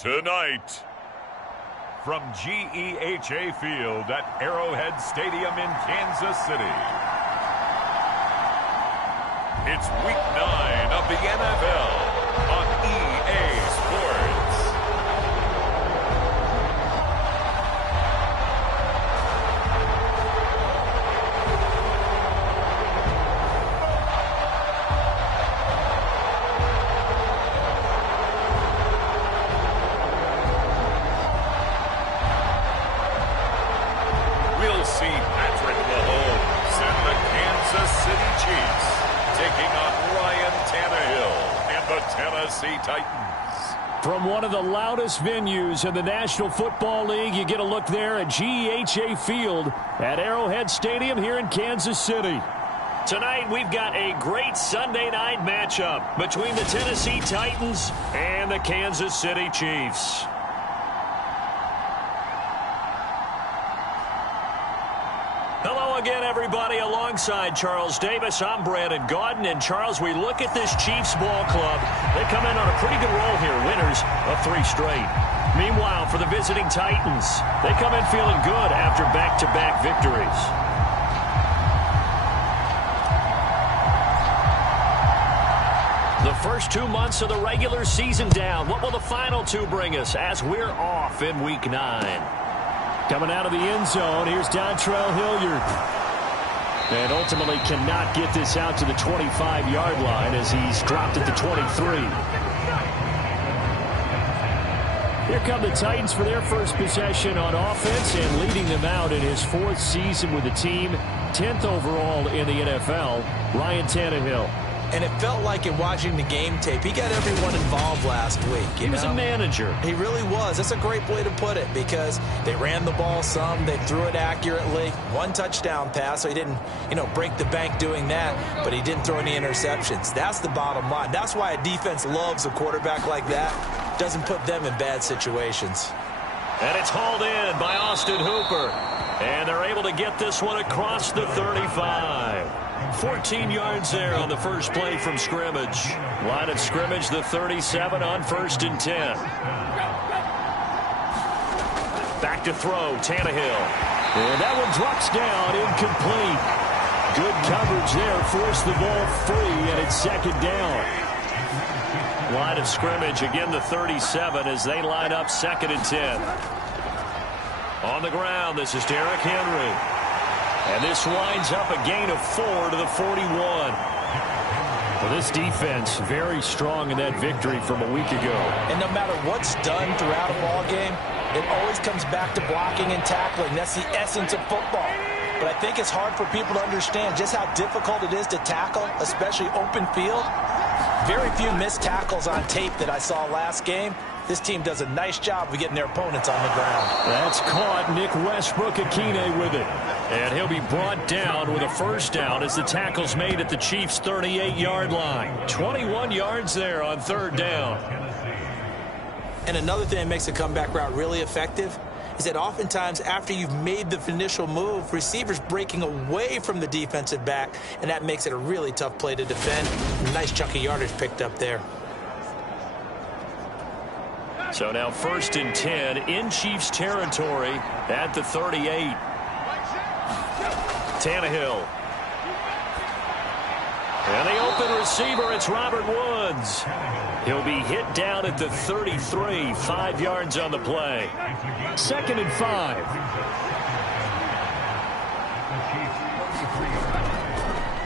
Tonight, from GEHA Field at Arrowhead Stadium in Kansas City, it's Week 9 of the NFL on EA Sports. We'll see Patrick Mahomes and the Kansas City Chiefs taking on Ryan Tannehill and the Tennessee Titans. From one of the loudest venues in the National Football League, you get a look there at GEHA Field at Arrowhead Stadium here in Kansas City. Tonight, we've got a great Sunday night matchup between the Tennessee Titans and the Kansas City Chiefs. Hello again, everybody. Alongside Charles Davis, I'm Brandon Gaudin. And, Charles, we look at this Chiefs ball club. They come in on a pretty good roll here, winners of 3 straight. Meanwhile, for the visiting Titans, they come in feeling good after back-to-back victories. The first 2 months of the regular season down. What will the final 2 bring us as we're off in Week 9? Coming out of the end zone, here's Dontrell Hilliard. And ultimately cannot get this out to the 25-yard line as he's dropped at the 23. Here come the Titans for their first possession on offense, and leading them out in his 4th season with the team, 10th overall in the NFL, Ryan Tannehill. And it felt like in watching the game tape, he got everyone involved last week. He was a manager. He really was. That's a great way to put it because they ran the ball some. They threw it accurately. 1 touchdown pass, so he didn't, break the bank doing that, but he didn't throw any interceptions. That's the bottom line. That's why a defense loves a quarterback like that. Doesn't put them in bad situations. And it's hauled in by Austin Hooper. And they're able to get this one across the 35. 14 yards there on the first play from scrimmage. Line of scrimmage, the 37 on 1st and 10. Back to throw, Tannehill. And that one drops down, incomplete. Good coverage there, forced the ball free, and it's 2nd down. Line of scrimmage, again the 37 as they line up 2nd and 10. On the ground, this is Derrick Henry. And this winds up a gain of 4 to the 41. Well, this defense very strong in that victory from a week ago. And no matter what's done throughout a ball game, it always comes back to blocking and tackling. That's the essence of football. But I think it's hard for people to understand just how difficult it is to tackle, especially open field. Very few missed tackles on tape that I saw last game. This team does a nice job of getting their opponents on the ground. That's caught. Nick Westbrook-Akine with it. And he'll be brought down with a 1st down as the tackle's made at the Chiefs' 38-yard line. 21 yards there on 3rd down. And another thing that makes a comeback route really effective is that oftentimes after you've made the initial move, receivers breaking away from the defensive back, and that makes it a really tough play to defend. Nice chunk of yardage picked up there. So now 1st and 10 in Chiefs territory at the 38. Tannehill. And the open receiver, it's Robert Woods. He'll be hit down at the 33, 5 yards on the play. 2nd and 5.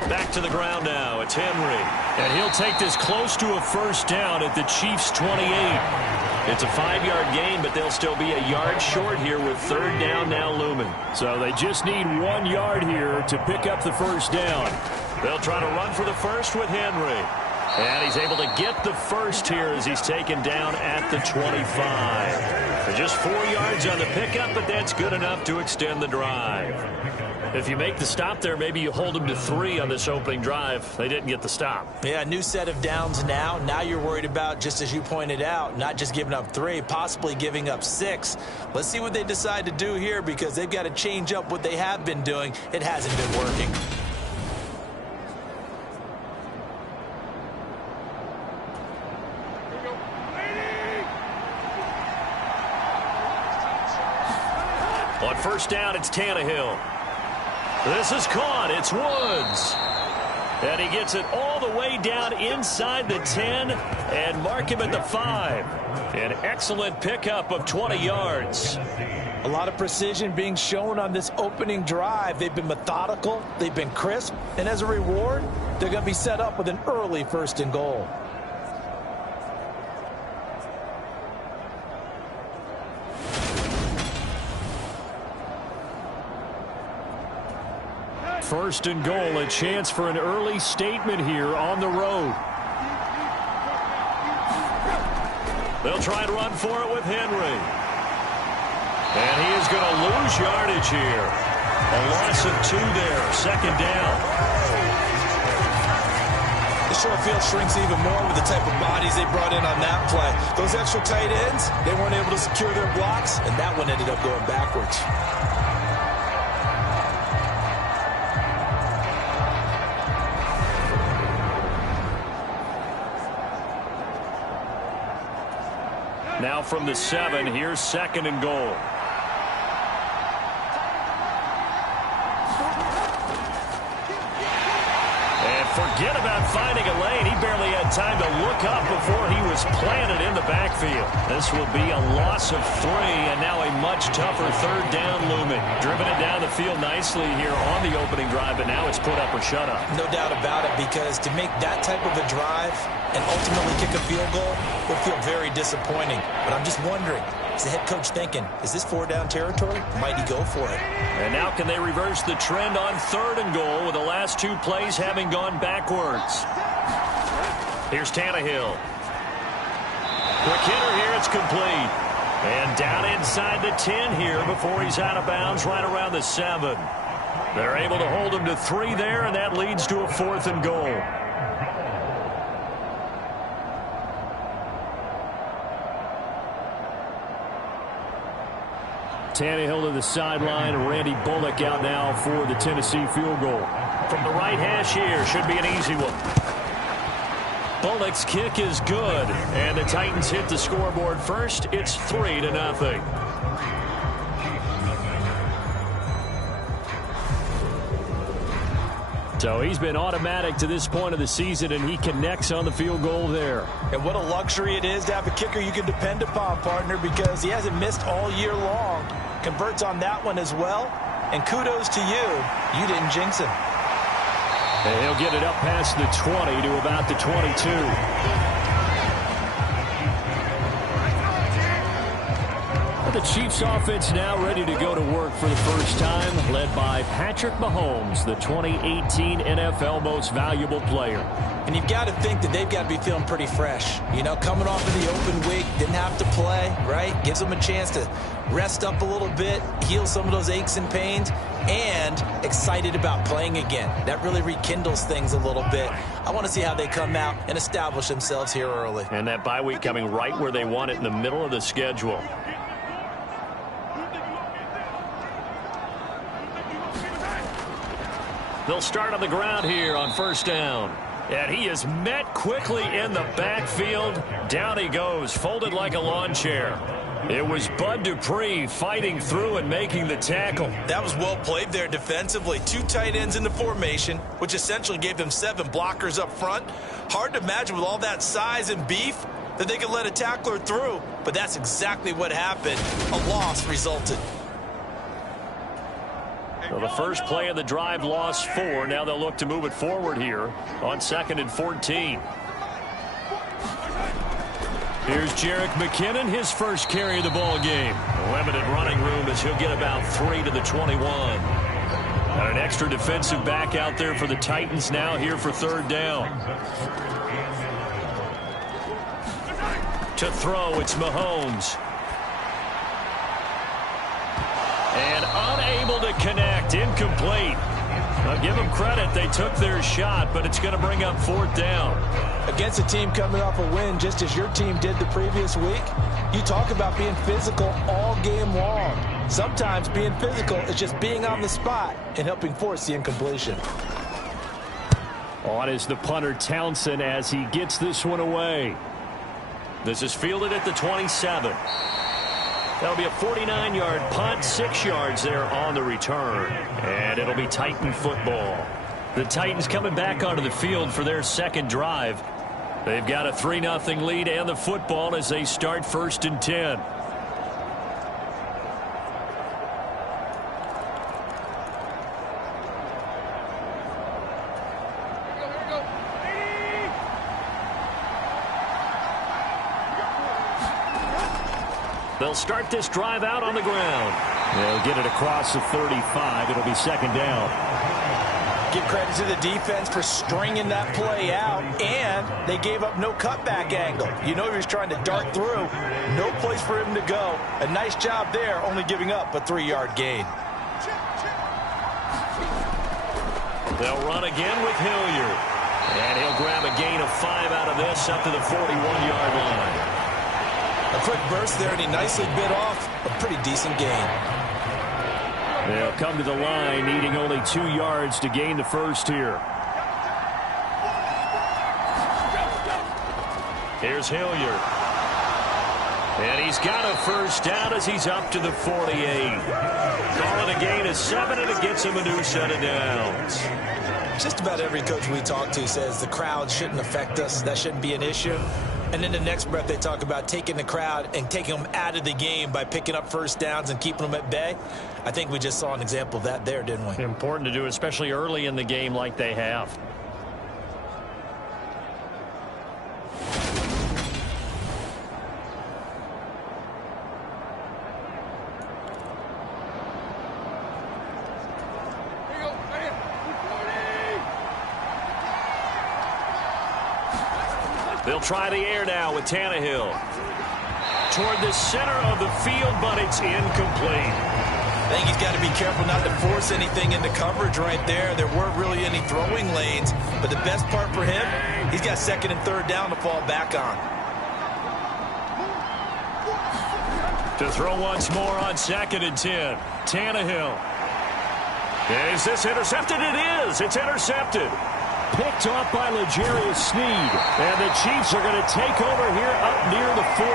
Back to the ground now. It's Henry. And he'll take this close to a 1st down at the Chiefs' 28. It's a 5-yard gain, but they'll still be a yard short here with 3rd down now looming. So they just need 1 yard here to pick up the 1st down. They'll try to run for the 1st with Henry. And he's able to get the 1st here as he's taken down at the 25. So just 4 yards on the pickup, but that's good enough to extend the drive. If you make the stop there, maybe you hold them to 3 on this opening drive. They didn't get the stop. Yeah, new set of downs now. Now you're worried about, just as you pointed out, not just giving up 3, possibly giving up 6. Let's see what they decide to do here because they've got to change up what they have been doing. It hasn't been working. On first down, it's Tannehill. This is caught. It's Woods. And he gets it all the way down inside the 10 and mark him at the 5. An excellent pickup of 20 yards. A lot of precision being shown on this opening drive. They've been methodical. They've been crisp. And as a reward, they're going to be set up with an early 1st and goal. First and goal, a chance for an early statement here on the road. They'll try and run for it with Henry. And he is going to lose yardage here. A loss of 2 there, 2nd down. The short field shrinks even more with the type of bodies they brought in on that play. Those extra tight ends, they weren't able to secure their blocks, and that one ended up going backwards. Now from the 7, here's 2nd and goal. And forget about finding a lane. He barely had time to look up before he was planted in the backfield. This will be a loss of 3, and now a much tougher 3rd down looming. Driven it down the field nicely here on the opening drive, but now it's put up or shut up. No doubt about it, because to make that type of a drive and ultimately kick a field goal would feel very disappointing. But I'm just wondering, is the head coach thinking, is this 4-down territory? Might he go for it? And now can they reverse the trend on 3rd and goal with the last 2 plays having gone backwards? Here's Tannehill. Quick hitter here, it's complete. And down inside the 10 here before he's out of bounds right around the 7. They're able to hold him to 3 there, and that leads to a 4th and goal. Tannehill to the sideline. Randy Bullock out now for the Tennessee field goal. From the right hash here, should be an easy one. Bullock's kick is good, and the Titans hit the scoreboard first. It's 3-0. So he's been automatic to this point of the season, and he connects on the field goal there. And what a luxury it is to have a kicker you can depend upon, partner, because he hasn't missed all year long. Converts on that one as well. And kudos to you. You didn't jinx him. And he'll get it up past the 20 to about the 22. The Chiefs offense now ready to go to work for the first time, led by Patrick Mahomes, the 2018 NFL Most Valuable Player. And you've got to think that they've got to be feeling pretty fresh. You know, coming off of the open week, didn't have to play, right? Gives them a chance to rest up a little bit, heal some of those aches and pains, and excited about playing again. That really rekindles things a little bit. I want to see how they come out and establish themselves here early. And that bye week coming right where they want it, in the middle of the schedule. They'll start on the ground here on first down. And he is met quickly in the backfield. Down he goes, folded like a lawn chair. It was Bud Dupree fighting through and making the tackle. That was well played there defensively. 2 tight ends in the formation, which essentially gave them 7 blockers up front. Hard to imagine with all that size and beef that they could let a tackler through. But that's exactly what happened. A loss resulted. So the first play of the drive lost 4. Now they'll look to move it forward here on 2nd and 14. Here's Jerick McKinnon, his first carry of the ball game. Limited running room as he'll get about 3 to the 21. And an extra defensive back out there for the Titans now here for 3rd down. To throw, it's Mahomes. And unable to connect, incomplete. I'll give them credit, they took their shot, but it's going to bring up 4th down. Against a team coming off a win just as your team did the previous week, you talk about being physical all game long. Sometimes being physical is just being on the spot and helping force the incompletion. On is the punter Townsend as he gets this one away. This is fielded at the 27. That'll be a 49-yard punt, 6 yards there on the return. And it'll be Titan football. The Titans coming back onto the field for their second drive. They've got a 3-0 lead and the football as they start 1st and 10. They'll start this drive out on the ground. They'll get it across the 35. It'll be 2nd down. Give credit to the defense for stringing that play out, and they gave up no cutback angle. You know he was trying to dart through. No place for him to go. A nice job there, only giving up a 3-yard gain. They'll run again with Hilliard. And he'll grab a gain of 5 out of this up to the 41-yard line. A quick burst there, and he nicely bit off a pretty decent gain. They'll come to the line, needing only 2 yards to gain the first here. Here's Hilliard. And he's got a first down as he's up to the 48. Calling a gain of 7, and it gets him a new set of downs. Just about every coach we talk to says the crowd shouldn't affect us. That shouldn't be an issue. And in the next breath, they talk about taking the crowd and taking them out of the game by picking up first downs and keeping them at bay. I think we just saw an example of that there, didn't we? Important to do, especially early in the game like they have. They'll try the air now with Tannehill. Toward the center of the field, but it's incomplete. I think he's got to be careful not to force anything into coverage right there. There weren't really any throwing lanes, but the best part for him, he's got 2nd and 3rd down to fall back on. To throw once more on 2nd and 10. Tannehill. Is this intercepted? It is. It's intercepted. Picked off by L'Jarius Sneed. And the Chiefs are going to take over here up near the 40.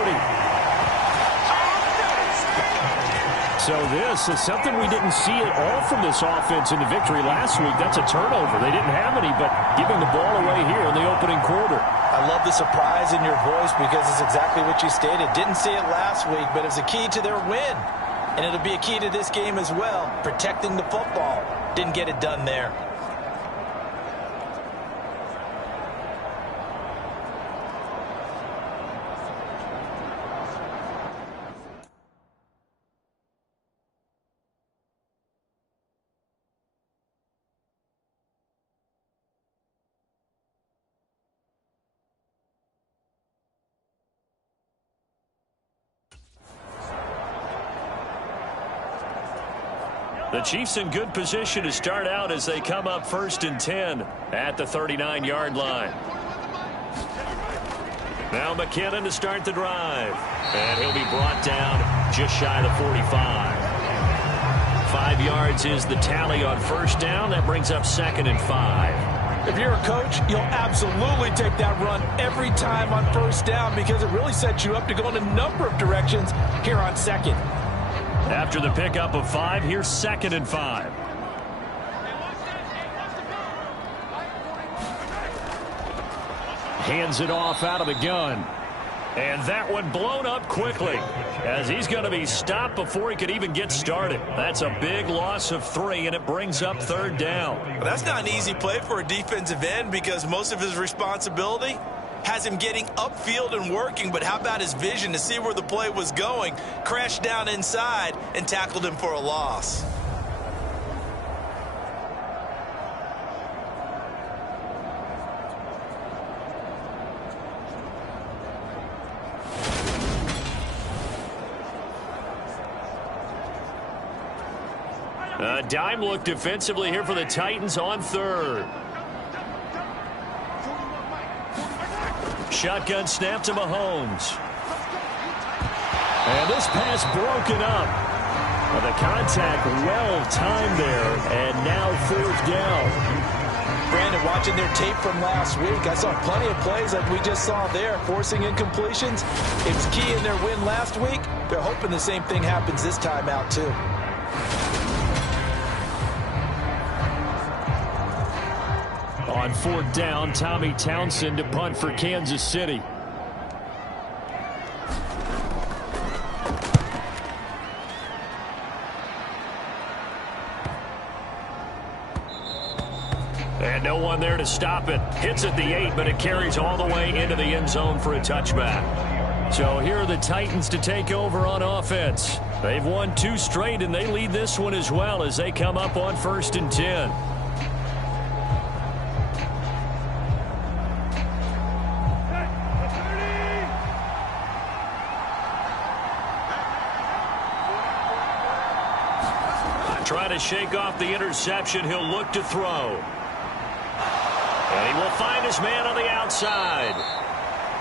So this is something we didn't see at all from this offense in the victory last week. That's a turnover. They didn't have any, but giving the ball away here in the opening quarter. I love the surprise in your voice because it's exactly what you stated. Didn't see it last week, but it's a key to their win. And it'll be a key to this game as well, protecting the football. Didn't get it done there. The Chiefs in good position to start out as they come up 1st and 10 at the 39-yard line. Now McKinnon to start the drive. And he'll be brought down just shy of the 45. 5 yards is the tally on 1st down. That brings up 2nd and 5. If you're a coach, you'll absolutely take that run every time on 1st down because it really sets you up to go in a number of directions here on 2nd. After the pickup of 5, here's 2nd and 5. Hands it off out of the gun. And that one blown up quickly as he's going to be stopped before he could even get started. That's a big loss of 3, and it brings up 3rd down. Well, that's not an easy play for a defensive end because most of his responsibility has him getting upfield and working, but how about his vision to see where the play was going, crashed down inside, and tackled him for a loss. A dime look defensively here for the Titans on 3rd. Shotgun snap to Mahomes. And this pass broken up. The contact well timed there, and now 4th down. Brandon, watching their tape from last week, I saw plenty of plays like we just saw there, forcing incompletions. It was key in their win last week. They're hoping the same thing happens this time out, too. On 4th down, Tommy Townsend to punt for Kansas City. And no one there to stop it. Hits at the 8, but it carries all the way into the end zone for a touchback. So here are the Titans to take over on offense. They've won 2 straight, and they lead this one as well as they come up on 1st and 10. Trying to shake off the interception. He'll look to throw. And he will find his man on the outside.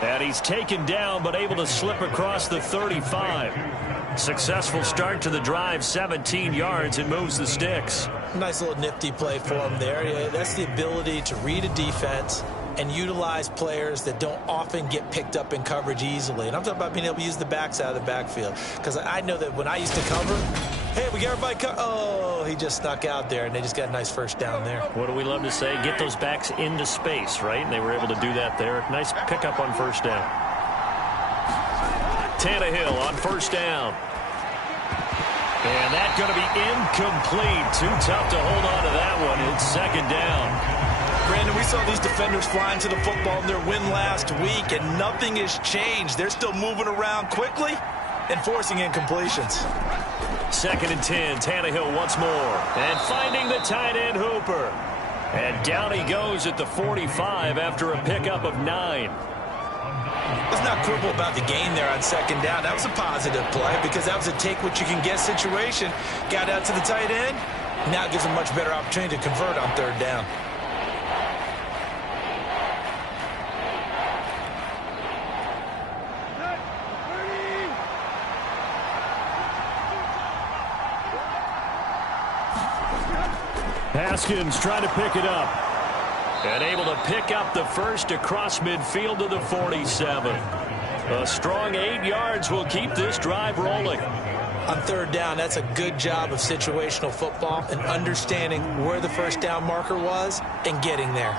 And he's taken down, but able to slip across the 35. Successful start to the drive, 17 yards, and moves the sticks. Nice little nifty play for him there. Yeah, that's the ability to read a defense and utilize players that don't often get picked up in coverage easily. And I'm talking about being able to use the backs out of the backfield. Because I know that when I used to cover, hey, we got everybody oh, he just snuck out there, and they just got a nice first down there. What do we love to say? Get those backs into space, right? And they were able to do that there. Nice pickup on 1st down. Tannehill on 1st down. And that's going to be incomplete. Too tough to hold on to that one. It's 2nd down. Brandon, we saw these defenders flying to the football in their win last week, and nothing has changed. They're still moving around quickly and forcing incompletions. 2nd and 10. Tannehill once more. And finding the tight end Hooper. And down he goes at the 45 after a pickup of 9. Let's not quibble about the gain there on 2nd down. That was a positive play because that was a take-what-you-can-get situation. Got out to the tight end. Now it gives them a much better opportunity to convert on 3rd down. Haskins trying to pick it up. And able to pick up the first across midfield to the 47. A strong 8 yards will keep this drive rolling. On 3rd down, that's a good job of situational football and understanding where the 1st down marker was and getting there.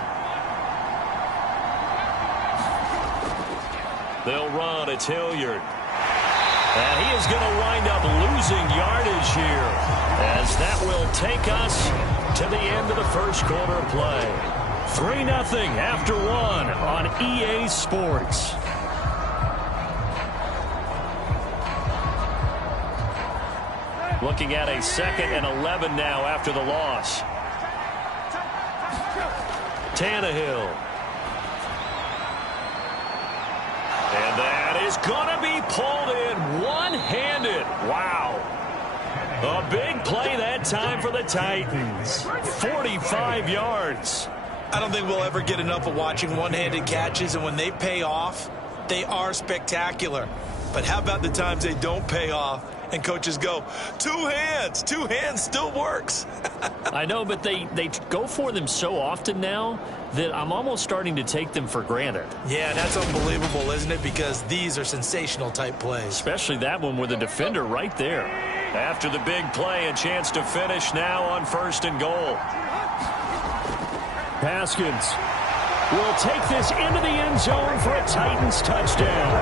They'll run. It's Hilliard. And he is going to wind up losing yardage here, as that will take us to the end of the 1st quarter play. 3-0 after 1 on EA Sports. Looking at a 2nd and 11 now after the loss. Tannehill. And that is going to be pulled in one-handed. Wow. A big play that time for the Titans. 45 yards. I don't think we'll ever get enough of watching one-handed catches, and when they pay off, they are spectacular. But how about the times they don't pay off and coaches go, 2 hands. 2 hands still works. I know, but they go for them so often now that I'm almost starting to take them for granted. Yeah, that's unbelievable, isn't it? Because these are sensational type plays. Especially that one with the defender right there. After the big play, a chance to finish now on 1st and goal. Haskins will take this into the end zone for a Titans touchdown.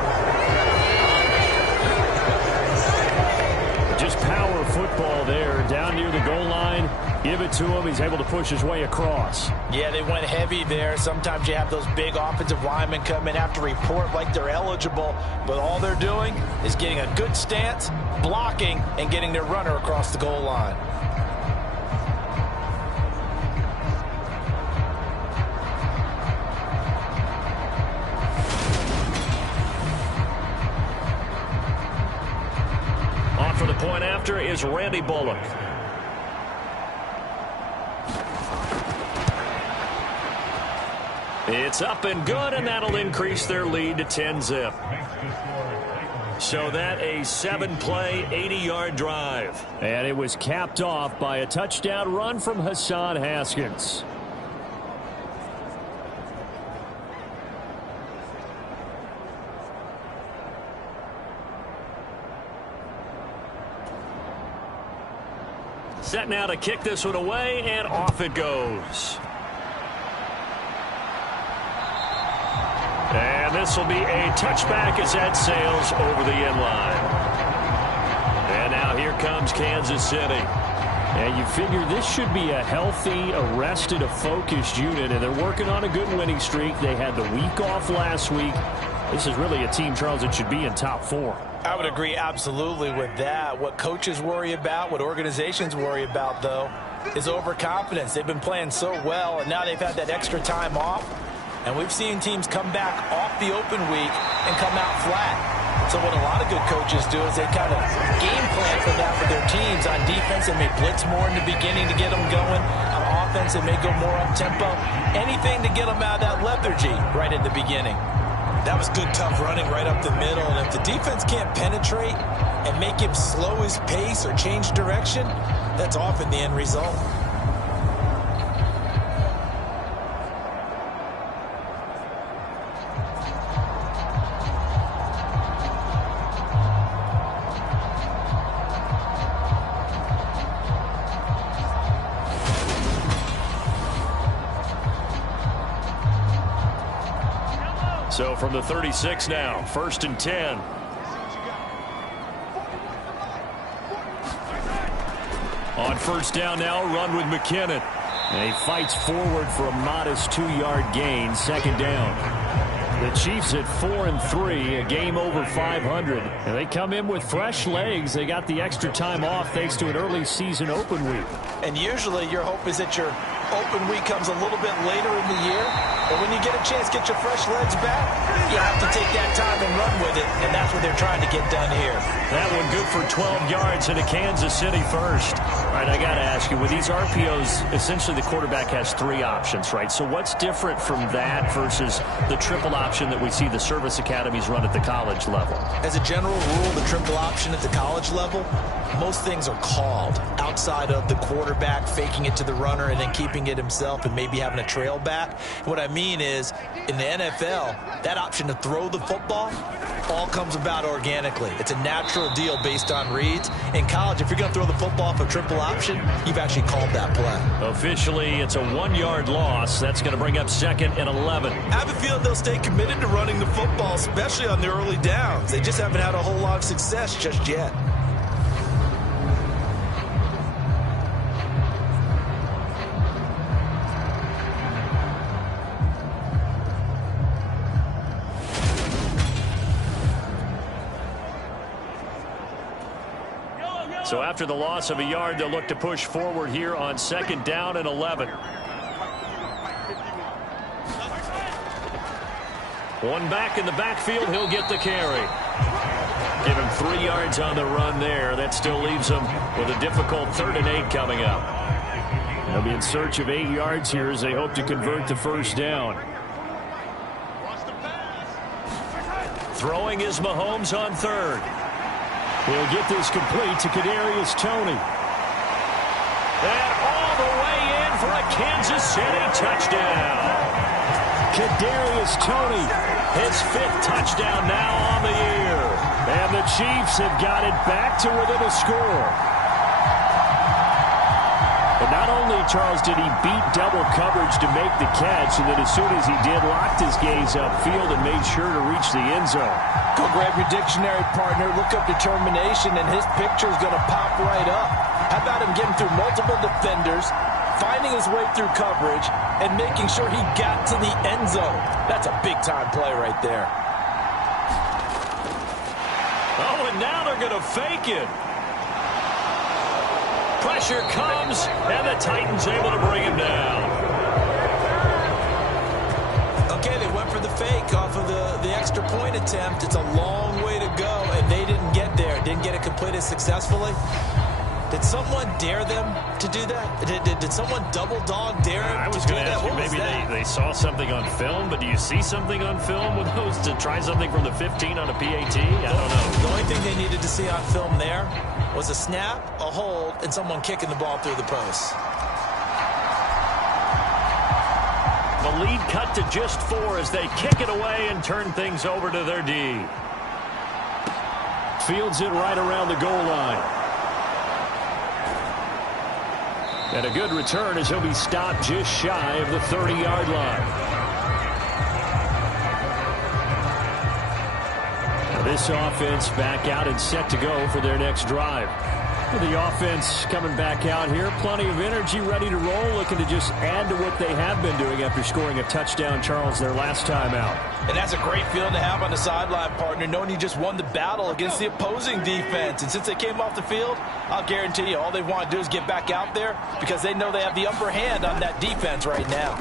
Just power football there, down near the goal line. Give it to him. He's able to push his way across. Yeah, they went heavy there. Sometimes you have those big offensive linemen come in after report like they're eligible, but all they're doing is getting a good stance, blocking, and getting their runner across the goal line. On for the point after is Randy Bullock. It's up and good, and that'll increase their lead to 10-zip. So that a 7-play, 80-yard drive. And it was capped off by a touchdown run from Hassan Haskins. Set now to kick this one away, and off it goes. And this will be a touchback as that sails over the end line. And now here comes Kansas City. And you figure this should be a healthy, arrested, a focused unit, and they're working on a good winning streak. They had the week off last week. This is really a team, Charles, that should be in top 4. I would agree absolutely with that. What coaches worry about, what organizations worry about, though, is overconfidence. They've been playing so well, and now they've had that extra time off. And we've seen teams come back off the open week and come out flat. So what a lot of good coaches do is they kind of game plan for that for their teams. On defense, they may blitz more in the beginning to get them going. On offense, they may go more up-tempo. Anything to get them out of that lethargy right at the beginning. That was good, tough running right up the middle. And if the defense can't penetrate and make him slow his pace or change direction, that's often the end result. So from the 36 now, 1st and 10. On 1st down now, run with McKinnon. And he fights forward for a modest 2-yard gain, 2nd down. The Chiefs at 4-3, a game over 500. And they come in with fresh legs. They got the extra time off thanks to an early season open week. And usually your hope is that your open week comes a little bit later in the year. But when you get a chance to get your fresh legs back, you have to take that time and run with it. And that's what they're trying to get done here. That one good for 12 yards into Kansas City first. All right, I got to ask you, with these RPOs, essentially the quarterback has 3 options, right? So what's different from that versus the triple option that we see the service academies run at the college level? As a general rule, the triple option at the college level, most things are called outside of the quarterback faking it to the runner and then keeping it himself and maybe having a trail back. What I mean is, in the NFL, that option to throw the football all comes about organically. It's a natural deal based on reads. In college, if you're going to throw the football for triple option, you've actually called that play. Officially, it's a 1-yard loss. That's going to bring up 2nd and 11. I have a feeling they'll stay committed to running the football, especially on the early downs. They just haven't had a whole lot of success just yet. So after the loss of a yard, they'll look to push forward here on 2nd down and 11. One back in the backfield, he'll get the carry. Give him 3 yards on the run there. That still leaves him with a difficult 3rd and 8 coming up. They'll be in search of 8 yards here as they hope to convert the 1st down. Throwing is Mahomes on 3rd. He'll get this complete to Kadarius Toney. And all the way in for a Kansas City touchdown. Kadarius Toney, his 5th touchdown now on the year. And the Chiefs have got it back to within a score. But not only, Charles, did he beat double coverage to make the catch, and then as soon as he did, locked his gaze upfield and made sure to reach the end zone. Go grab your dictionary, partner. Look up determination, and his picture is going to pop right up. How about him getting through multiple defenders, finding his way through coverage, and making sure he got to the end zone? That's a big-time play right there. Oh, and now they're going to fake it. Pressure comes, and the Titans able to bring him down. Okay, they went for the fake off of the extra point attempt. It's a long way to go, and they didn't get there. Didn't get it completed successfully. Did someone dare them to do that? Did someone double dog dare him I was to do going to that? ask you, maybe they saw something on film, but do you see something on film with those to try something from the 15 on a PAT? I don't know. The only thing they needed to see on film there was a snap, a hold, and someone kicking the ball through the post. The lead cut to just 4 as they kick it away and turn things over to their D. Fields it right around the goal line. And a good return as he'll be stopped just shy of the 30-yard line. Now this offense back out and set to go for their next drive. The offense coming back out here, plenty of energy, ready to roll, looking to just add to what they have been doing after scoring a touchdown, Charles, their last time out. And that's a great feeling to have on the sideline, partner, knowing you just won the battle against the opposing defense. And since they came off the field, I'll guarantee you all they want to do is get back out there because they know they have the upper hand on that defense right now.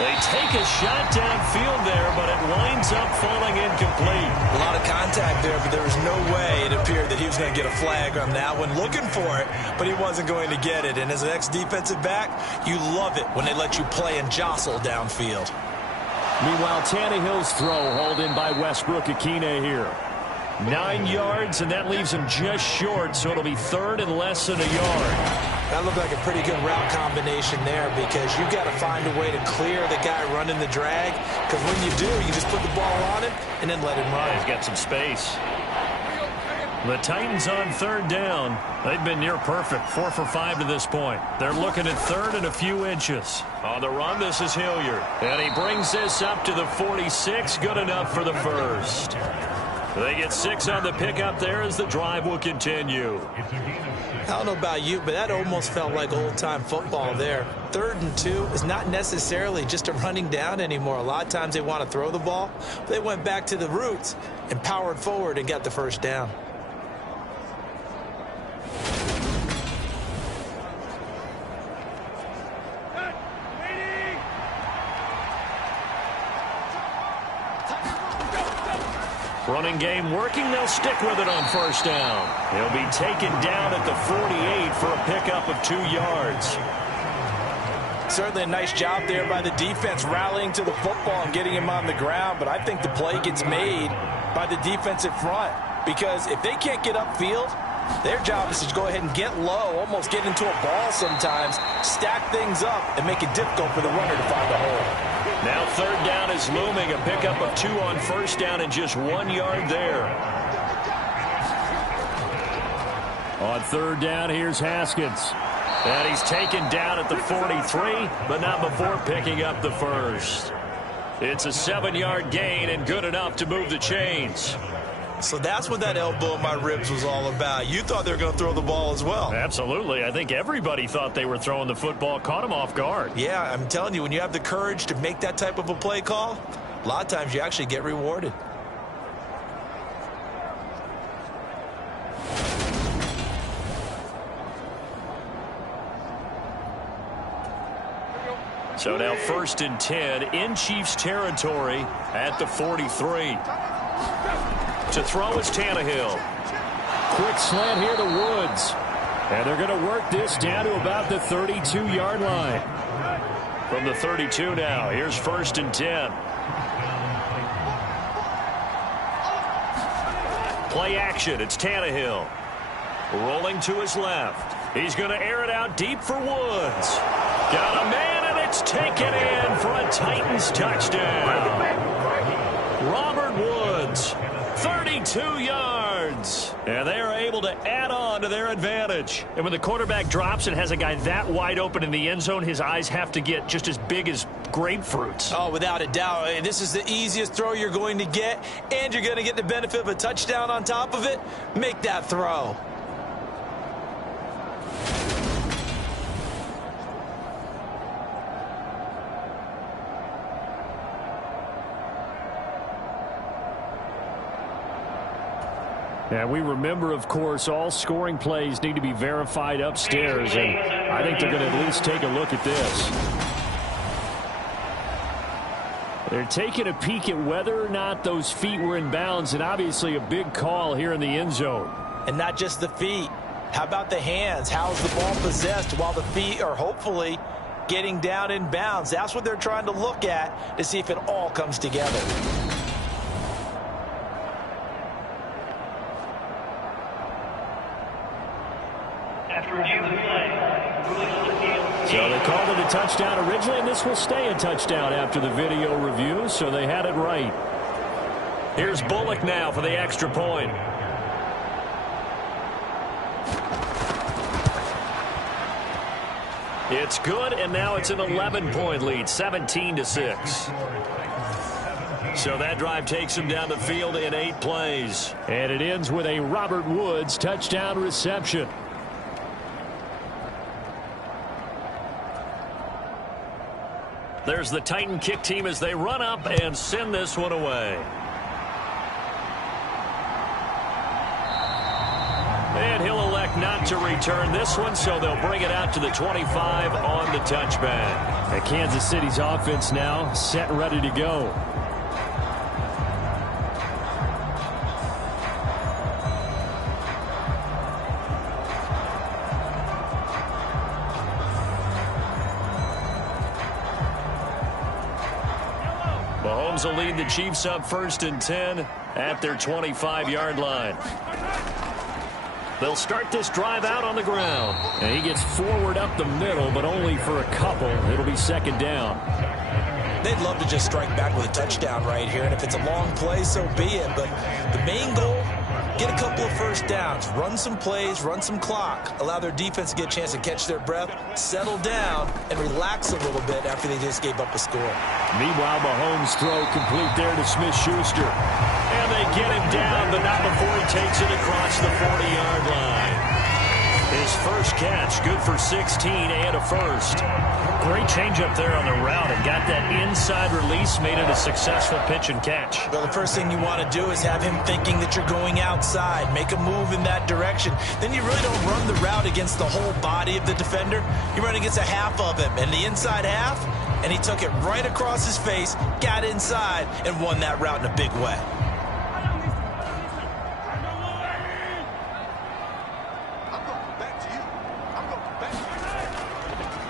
They take a shot downfield there, but it winds up falling incomplete. A lot of contact there, but there was no way it appeared that he was going to get a flag on that one. Looking for it, but he wasn't going to get it. And as an ex-defensive back, you love it when they let you play and jostle downfield. Meanwhile, Tannehill's throw hauled in by Westbrook-Akine here. 9 yards, and that leaves him just short, so it'll be third and less than a yard. That looked like a pretty good route combination there because you got to find a way to clear the guy running the drag, because when you do, you just put the ball on him and then let him run. He's got some space. The Titans on third down. They've been near perfect, 4 for 5 to this point. They're looking at third and a few inches. On the run, this is Hilliard. And he brings this up to the 46, good enough for the first. They get 6 on the pickup there as the drive will continue. I don't know about you, but that almost felt like old-time football there. 3rd and 2 is not necessarily just a running down anymore. A lot of times they want to throw the ball. They went back to the roots and powered forward and got the first down. Running game working. They'll stick with it on first down. He'll be taken down at the 48 for a pickup of 2 yards. Certainly a nice job there by the defense rallying to the football and getting him on the ground, but I think the play gets made by the defensive front because if they can't get upfield, their job is to go ahead and get low, almost get into a ball sometimes, stack things up, and make it difficult for the runner to find a hole. Now third down is looming. A pickup of 2 on first down and just 1 yard there. On third down, here's Haskins. And he's taken down at the 43, but not before picking up the first. It's a 7-yard gain and good enough to move the chains. So that's what that elbow in my ribs was all about. You thought they were going to throw the ball as well. Absolutely. I think everybody thought they were throwing the football, caught him off guard. Yeah, I'm telling you, when you have the courage to make that type of a play call, a lot of times you actually get rewarded. So now 1st and 10 in Chiefs territory at the 43. To throw is Tannehill. Quick slant here to Woods. And they're going to work this down to about the 32-yard line. From the 32 now, here's 1st and 10. Play action, it's Tannehill. Rolling to his left. He's going to air it out deep for Woods. Got a man, and it's taken in for a Titans touchdown. Robert Woods, 32 yards. And they are able to add on to their advantage. And when the quarterback drops and has a guy that wide open in the end zone, his eyes have to get just as big as grapefruits. Oh, without a doubt. This is the easiest throw you're going to get, and you're going to get the benefit of a touchdown on top of it. Make that throw. And we remember, of course, all scoring plays need to be verified upstairs, and I think they're going to at least take a look at this. They're taking a peek at whether or not those feet were in bounds, and obviously a big call here in the end zone. And not just the feet. How about the hands? How's the ball possessed while the feet are hopefully getting down in bounds? That's what they're trying to look at to see if it all comes together. So they called it a touchdown originally, and this will stay a touchdown after the video review, so they had it right. Here's Bullock now for the extra point. It's good, and now it's an 11-point lead, 17-6. So that drive takes him down the field in 8 plays. And it ends with a Robert Woods touchdown reception. There's the Titan kick team as they run up and send this one away. And he'll elect not to return this one, so they'll bring it out to the 25 on the touchback. And Kansas City's offense now set and ready to go. Mahomes will lead the Chiefs up 1st and 10 at their 25-yard line. They'll start this drive out on the ground. And he gets forward up the middle, but only for a couple. It'll be 2nd down. They'd love to just strike back with a touchdown right here, and if it's a long play, so be it. But the main goal, get a couple of first downs, run some plays, run some clock, allow their defense to get a chance to catch their breath, settle down, and relax a little bit after they just gave up a score. Meanwhile, Mahomes' throw complete there to Smith-Schuster. And they get him down, but not before he takes it across the 40-yard line. His first catch, good for 16 and a first. Great change up there on the route and got that inside release, made it a successful pitch and catch. Well, the first thing you want to do is have him thinking that you're going outside, make a move in that direction. Then you really don't run the route against the whole body of the defender. You run against a half of him, and the inside half, and he took it right across his face, got inside, and won that route in a big way.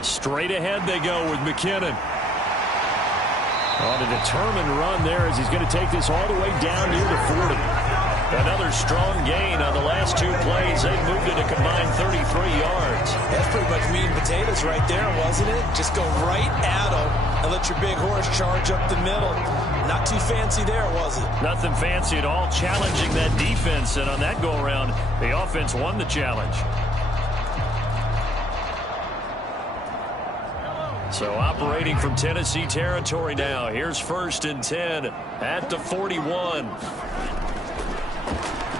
Straight ahead they go with McKinnon. On a determined run there as he's going to take this all the way down near the 40. Another strong gain on the last 2 plays. They've moved it a combined 33 yards. That's pretty much meat and potatoes right there, wasn't it? Just go right at them and let your big horse charge up the middle. Not too fancy there, was it? Nothing fancy at all, challenging that defense. And on that go-around, the offense won the challenge. So operating from Tennessee territory now. Here's 1st and 10 at the 41.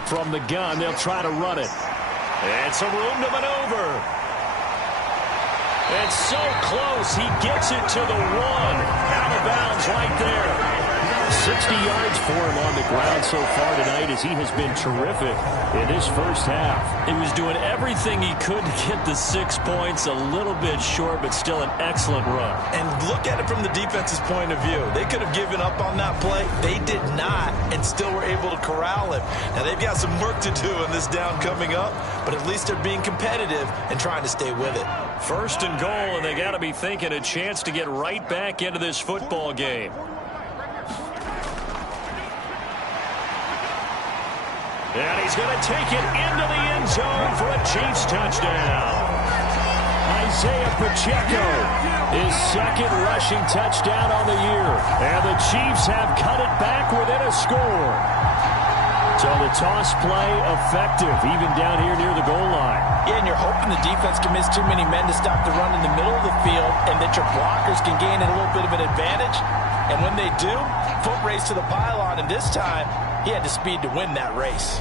From the gun, they'll try to run it. And some room to maneuver. It's so close. He gets it to the 1. Out of bounds right there. 60 yards for him on the ground so far tonight as he has been terrific in this first half. He was doing everything he could to get the 6 points, a little bit short, but still an excellent run. And look at it from the defense's point of view. They could have given up on that play. They did not, and still were able to corral him. Now, they've got some work to do in this down coming up, but at least they're being competitive and trying to stay with it. 1st and goal, and they got to be thinking a chance to get right back into this football game. And he's going to take it into the end zone for a Chiefs touchdown. Isaiah Pacheco, his 2nd rushing touchdown on the year. And the Chiefs have cut it back within a score. So the toss play effective, even down here near the goal line. Yeah, and you're hoping the defense can miss too many men to stop the run in the middle of the field and that your blockers can gain a little bit of an advantage. And when they do, foot race to the pylon, and this time, he had the speed to win that race.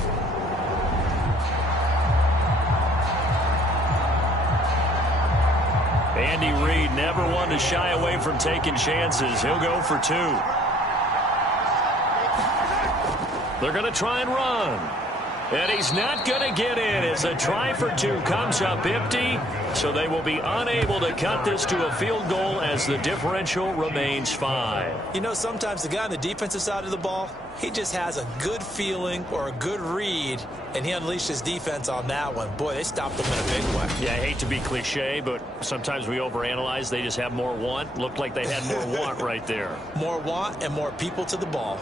Andy Reid, never one to shy away from taking chances. He'll go for 2. They're going to try and run. And he's not going to get in as a try for 2 comes up empty. So they will be unable to cut this to a field goal as the differential remains 5. You know, sometimes the guy on the defensive side of the ball, he just has a good feeling or a good read, and he unleashed his defense on that one. Boy, they stopped him in a big way. Yeah, I hate to be cliche, but sometimes we overanalyze. They just have more want. Looked like they had more want right there. More want and more people to the ball.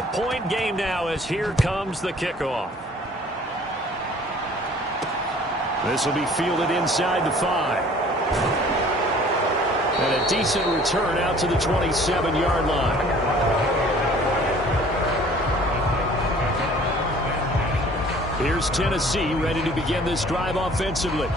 5-point game now as here comes the kickoff. This will be fielded inside the 5. And a decent return out to the 27-yard line. Here's Tennessee ready to begin this drive offensively.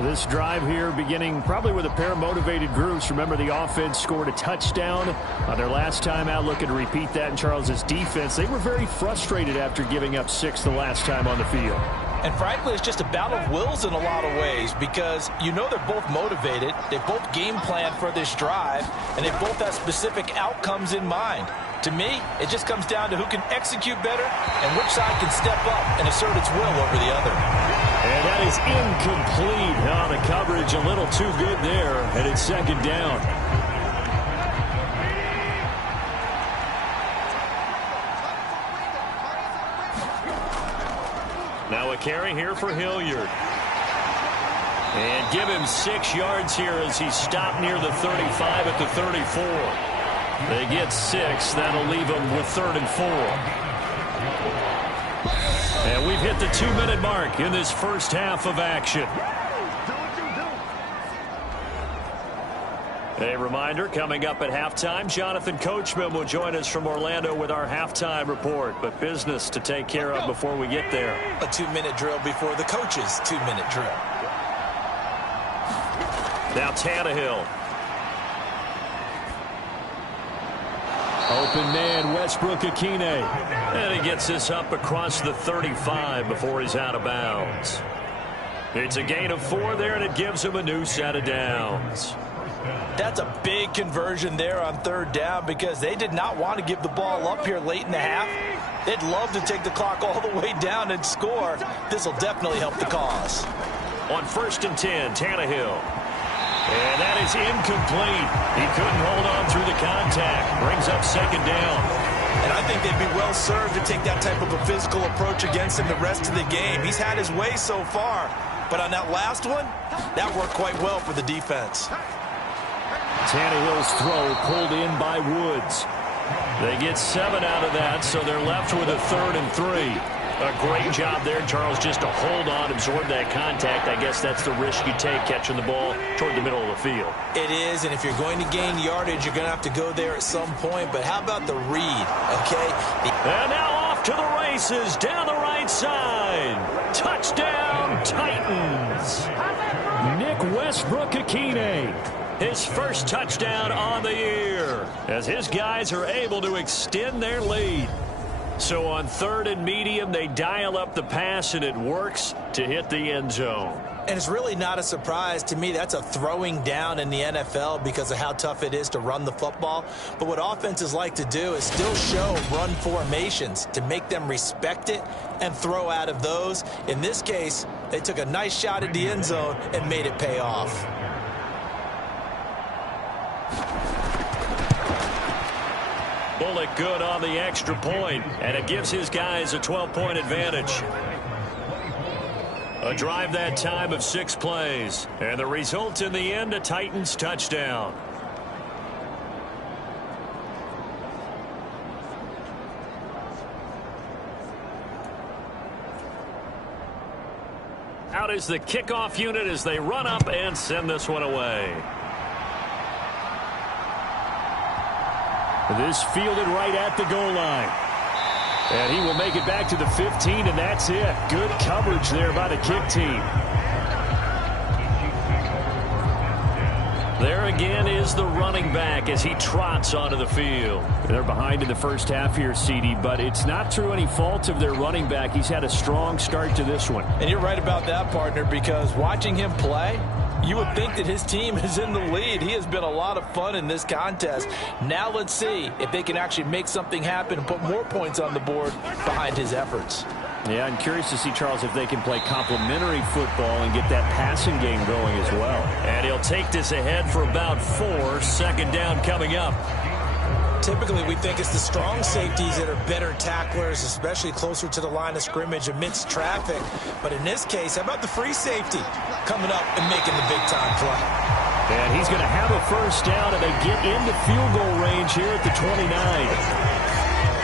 This drive here beginning probably with a pair of motivated groups. Remember, the offense scored a touchdown on their last time out, looking to repeat that in Charles's defense. They were very frustrated after giving up 6 the last time on the field. And frankly, it's just a battle of wills in a lot of ways because you know they're both motivated. They both game plan for this drive, and they both have specific outcomes in mind. To me, it just comes down to who can execute better and which side can step up and assert its will over the other. And that is incomplete. Oh, the coverage a little too good there, and it's second down. Now a carry here for Hilliard. And give him 6 yards here as he stopped near the 35 at the 34. They get 6. That'll leave them with 3rd and 4. And we've hit the 2-minute mark in this first half of action. A reminder, coming up at halftime, Jonathan Coachman will join us from Orlando with our halftime report. But business to take care of before we get there. A 2-minute drill before the coach's 2-minute drill. Now Tannehill. Open man, Westbrook-Akine. And he gets this up across the 35 before he's out of bounds. It's a gain of 4 there, and it gives him a new set of downs. That's a big conversion there on 3rd down because they did not want to give the ball up here late in the half. They'd love to take the clock all the way down and score. This will definitely help the cause. On 1st and 10, Tannehill. And that is incomplete. He couldn't hold on through the contact. Brings up 2nd down. And I think they'd be well served to take that type of a physical approach against him the rest of the game. He's had his way so far. But on that last one, that worked quite well for the defense. Tannehill's throw pulled in by Woods. They get 7 out of that, so they're left with a 3rd and 3. A great job there, Charles, just to hold on, absorb that contact. I guess that's the risk you take, catching the ball toward the middle of the field. It is, and if you're going to gain yardage, you're going to have to go there at some point. But how about the read, okay? And now off to the races, down the right side. Touchdown, Titans. Nick Westbrook-Akine. His first touchdown on the year, as his guys are able to extend their lead. So on 3rd and medium, they dial up the pass, and it works to hit the end zone. And it's really not a surprise to me. That's a throwing down in the NFL because of how tough it is to run the football. But what offenses like to do is still show run formations to make them respect it and throw out of those. In this case, they took a nice shot at the end zone and made it pay off. Bullock good on the extra point, and it gives his guys a 12-point advantage. A drive that time of 6 plays, and the result in the end, a Titans touchdown. Out is the kickoff unit as they run up and send this one away. This fielded right at the goal line. And he will make it back to the 15, and that's it. Good coverage there by the kick team. There again is the running back as he trots onto the field. They're behind in the first half here, CD, but it's not through any fault of their running back. He's had a strong start to this one. And you're right about that, partner, because watching him play, you would think that his team is in the lead. He has been a lot of fun in this contest. Now let's see if they can actually make something happen and put more points on the board behind his efforts. Yeah, I'm curious to see, Charles, if they can play complementary football and get that passing game going as well. And he'll take this ahead for about 4. 2nd down coming up. Typically, we think it's the strong safeties that are better tacklers, especially closer to the line of scrimmage amidst traffic. But in this case, how about the free safety coming up and making the big-time play? And he's going to have a first down, and they get into field goal range here at the 29.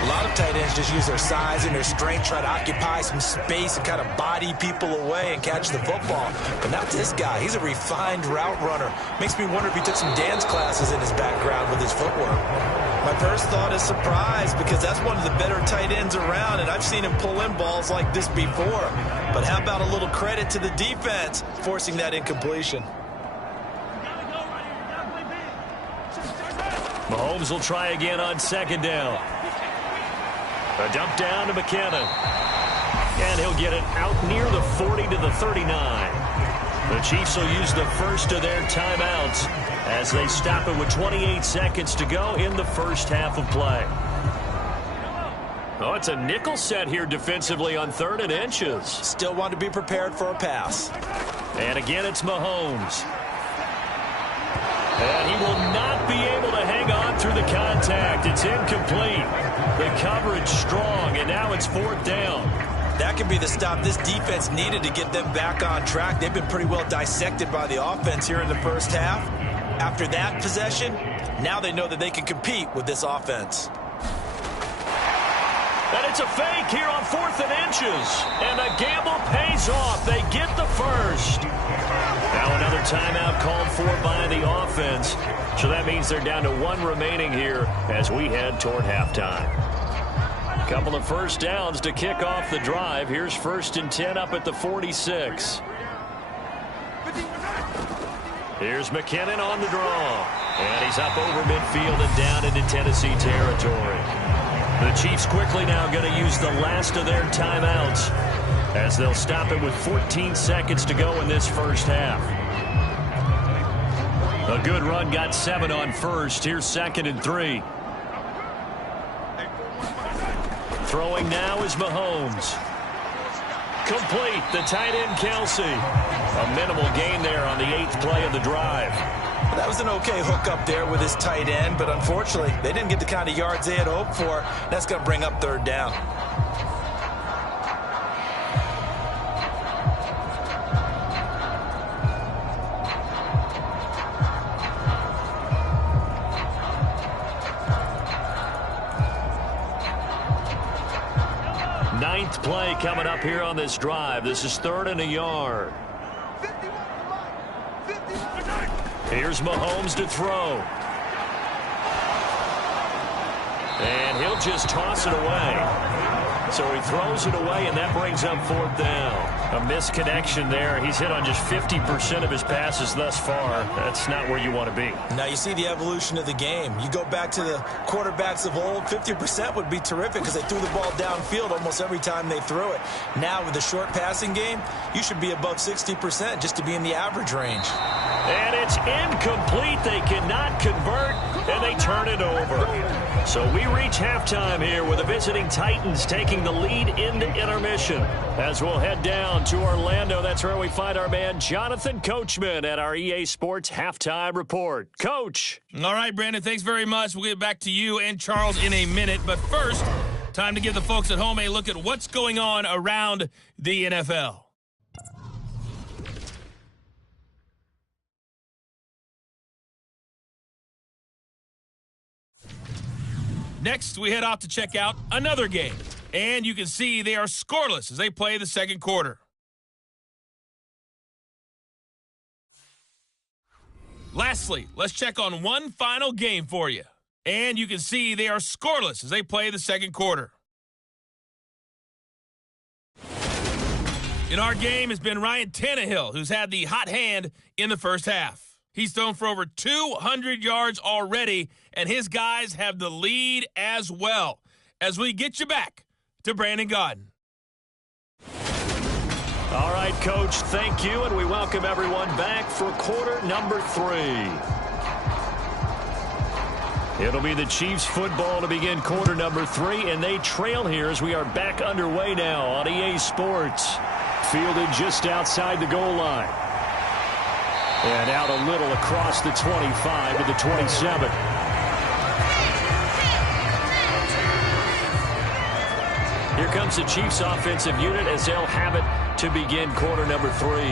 A lot of tight ends just use their size and their strength, try to occupy some space and kind of body people away and catch the football. But not this guy. He's a refined route runner. Makes me wonder if he took some dance classes in his background with his footwork. My first thought is surprise, because that's one of the better tight ends around, and I've seen him pull in balls like this before. But how about a little credit to the defense forcing that incompletion? Mahomes will try again on second down. A dump down to McKinnon. And he'll get it out near the 40 to the 39. The Chiefs will use the first of their timeouts as they stop it with 28 seconds to go in the first half of play. Oh, it's a nickel set here defensively on 3rd and inches. Still want to be prepared for a pass. And again, it's Mahomes. And he will not be able to hang on through the contact. It's incomplete. The coverage strong, and now it's 4th down. That could be the stop this defense needed to get them back on track. They've been pretty well dissected by the offense here in the first half. After that possession, now they know that they can compete with this offense. And it's a fake here on 4th and inches. And the gamble pays off. They get the first. Now another timeout called for by the offense. So that means they're down to 1 remaining here as we head toward halftime. A couple of first downs to kick off the drive. Here's 1st and 10 up at the 46. Here's McKinnon on the draw. And he's up over midfield and down into Tennessee territory. The Chiefs quickly now going to use the last of their timeouts as they'll stop it with 14 seconds to go in this first half. A good run got 7 on first. Here's 2nd and 3. Throwing now is Mahomes. Complete. The tight end, Kelsey. A minimal gain there on the 8th play of the drive. That was an okay hook up there with his tight end, but unfortunately, they didn't get the kind of yards they had hoped for. That's going to bring up 3rd down. Ninth play coming up here on this drive. This is 3rd and a yard. Here's Mahomes to throw. And he'll just toss it away. So he throws it away, and that brings up 4th down. A misconnection there. He's hit on just 50% of his passes thus far. That's not where you want to be. Now you see the evolution of the game. You go back to the quarterbacks of old, 50% would be terrific because they threw the ball downfield almost every time they threw it. Now with the short passing game, you should be above 60% just to be in the average range. And it's incomplete. They cannot convert, and they turn it over. So we reach halftime here with the visiting Titans taking the lead into intermission. As we'll head down to Orlando, that's where we find our man Jonathan Coachman at our EA Sports Halftime Report. Coach. All right, Brandon, thanks very much. We'll get back to you and Charles in a minute. But first, time to give the folks at home a look at what's going on around the NFL. Next, we head off to check out another game. And you can see they are scoreless as they play the second quarter. Lastly, let's check on one final game for you. And you can see they are scoreless as they play the second quarter. In our game has been Ryan Tannehill, who's had the hot hand in the first half. He's thrown for over 200 yards already, and his guys have the lead as well. As we get you back to Brandon Gaudin. All right, Coach, thank you, and we welcome everyone back for quarter number 3. It'll be the Chiefs football to begin quarter number 3, and they trail here as we are back underway now on EA Sports. Fielded just outside the goal line. And out a little across the 25 to the 27. Here comes the Chiefs offensive unit as they'll have it to begin quarter number 3.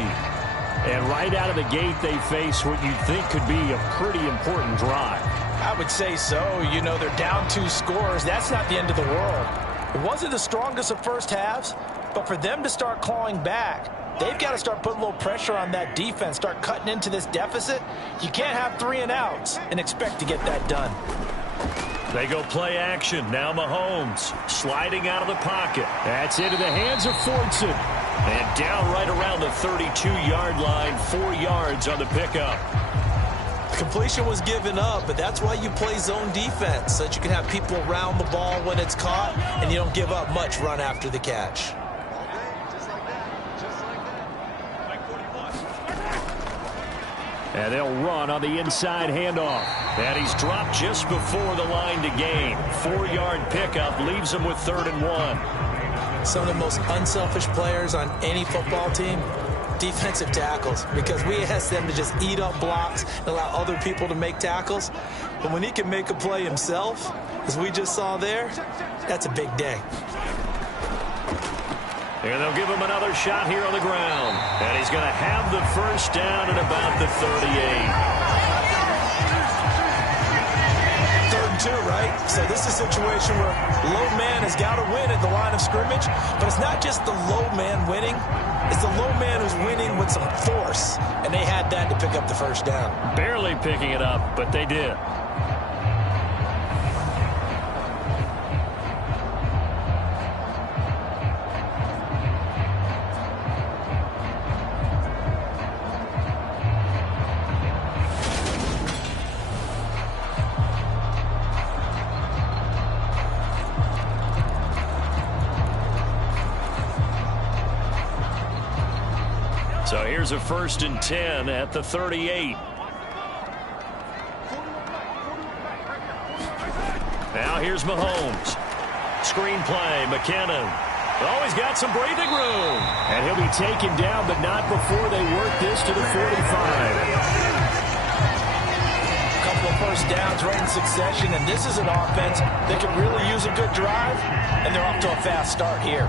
And right out of the gate, they face what you'd think could be a pretty important drive. I would say so. You know, they're down 2 scores. That's not the end of the world. It wasn't the strongest of first halves, but for them to start clawing back, they've got to start putting a little pressure on that defense, start cutting into this deficit. You can't have 3 and outs and expect to get that done. They go play action. Now Mahomes sliding out of the pocket. That's into the hands of Fordson. And down right around the 32-yard line, 4 yards on the pickup. Completion was given up, but that's why you play zone defense, so that you can have people around the ball when it's caught, and you don't give up much run after the catch. And they'll run on the inside handoff. And he's dropped just before the line to gain. 4-yard pickup leaves him with 3rd and 1. Some of the most unselfish players on any football team, defensive tackles, because we ask them to just eat up blocks and allow other people to make tackles. But when he can make a play himself, as we just saw there, that's a big day. And they'll give him another shot here on the ground. And he's going to have the first down at about the 38. 3rd and 2, right? So this is a situation where low man has got to win at the line of scrimmage, but it's not just the low man winning. It's the low man who's winning with some force, and they had that to pick up the first down. Barely picking it up, but they did. So here's a 1st and 10 at the 38. Now here's Mahomes. Screen play, McKinnon. Oh, he's got some breathing room. And he'll be taken down, but not before they work this to the 45. A couple of first downs right in succession, and this is an offense that could really use a good drive, and they're off to a fast start here.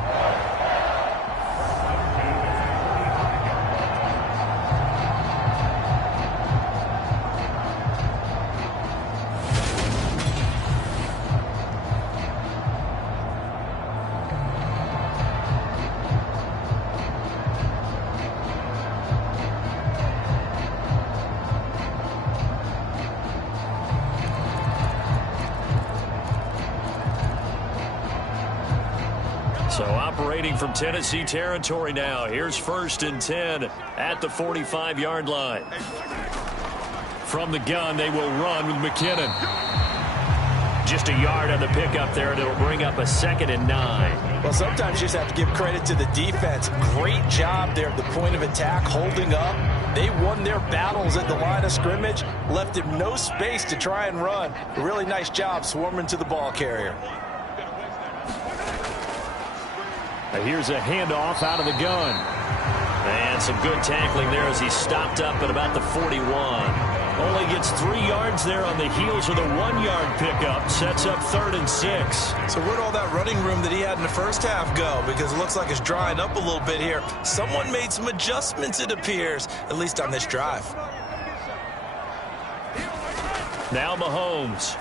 So operating from Tennessee territory now. Here's 1st and 10 at the 45-yard line. From the gun, they will run with McKinnon. Just a yard on the pickup there, and it'll bring up a 2nd and 9. Well, sometimes you just have to give credit to the defense. Great job there at the point of attack, holding up. They won their battles at the line of scrimmage, left him no space to try and run. A really nice job swarming to the ball carrier. Here's a handoff out of the gun. And some good tackling there as he stopped up at about the 41. Only gets 3 yards there on the heels of the 1-yard pickup. Sets up 3rd and 6. So where'd all that running room that he had in the first half go? Because it looks like it's drying up a little bit here. Someone made some adjustments, it appears, at least on this drive. Now Mahomes.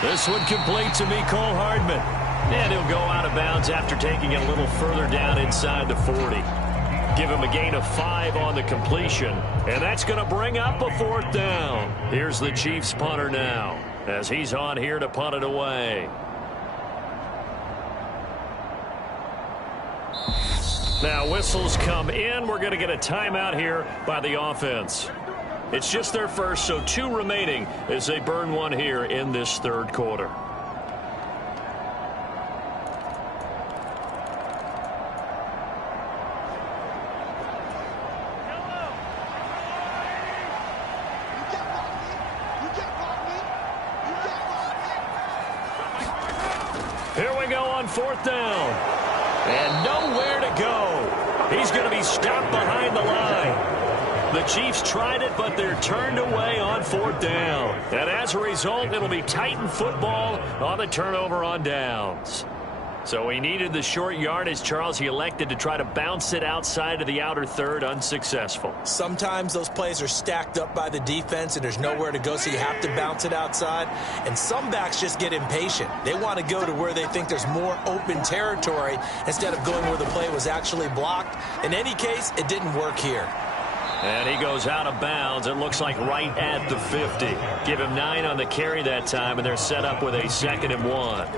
This one complete to Mecole Hardman. And he'll go out of bounds after taking it a little further down inside the 40. Give him a gain of 5 on the completion. And that's going to bring up a 4th down. Here's the Chiefs punter now as he's on here to punt it away. Now whistles come in. We're going to get a timeout here by the offense. It's just their first, so 2 remaining as they burn one here in this 3rd quarter. Here we go on 4th down. And nowhere to go. He's going to be stopped behind the line. The Chiefs tried it, but they're turned away on 4th down. And as a result, it'll be Titan football on the turnover on downs. So he needed the short yardage, Charles. He elected to try to bounce it outside of the outer third, unsuccessful. Sometimes those plays are stacked up by the defense and there's nowhere to go, so you have to bounce it outside. And some backs just get impatient. They want to go to where they think there's more open territory instead of going where the play was actually blocked. In any case, it didn't work here. And he goes out of bounds. It looks like right at the 50. Give him 9 on the carry that time, and they're set up with a 2nd and 1.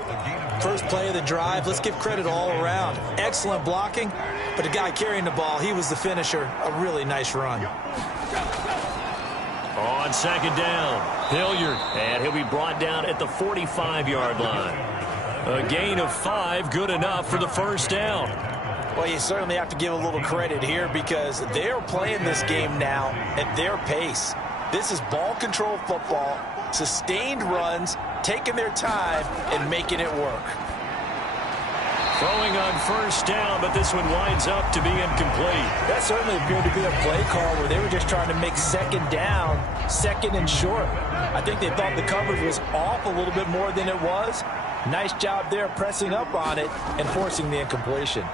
First play of the drive, let's give credit all around. Excellent blocking, but the guy carrying the ball, he was the finisher. A really nice run. On 2nd down, Hilliard, and he'll be brought down at the 45-yard line. A gain of 5, good enough for the first down. Well, you certainly have to give a little credit here because they're playing this game now at their pace. This is ball control football, sustained runs, taking their time and making it work. Throwing on first down, but this one winds up to be incomplete. That certainly appeared to be a play call where they were just trying to make 2nd down, 2nd and short. I think they thought the coverage was off a little bit more than it was. Nice job there pressing up on it and forcing the incompletion.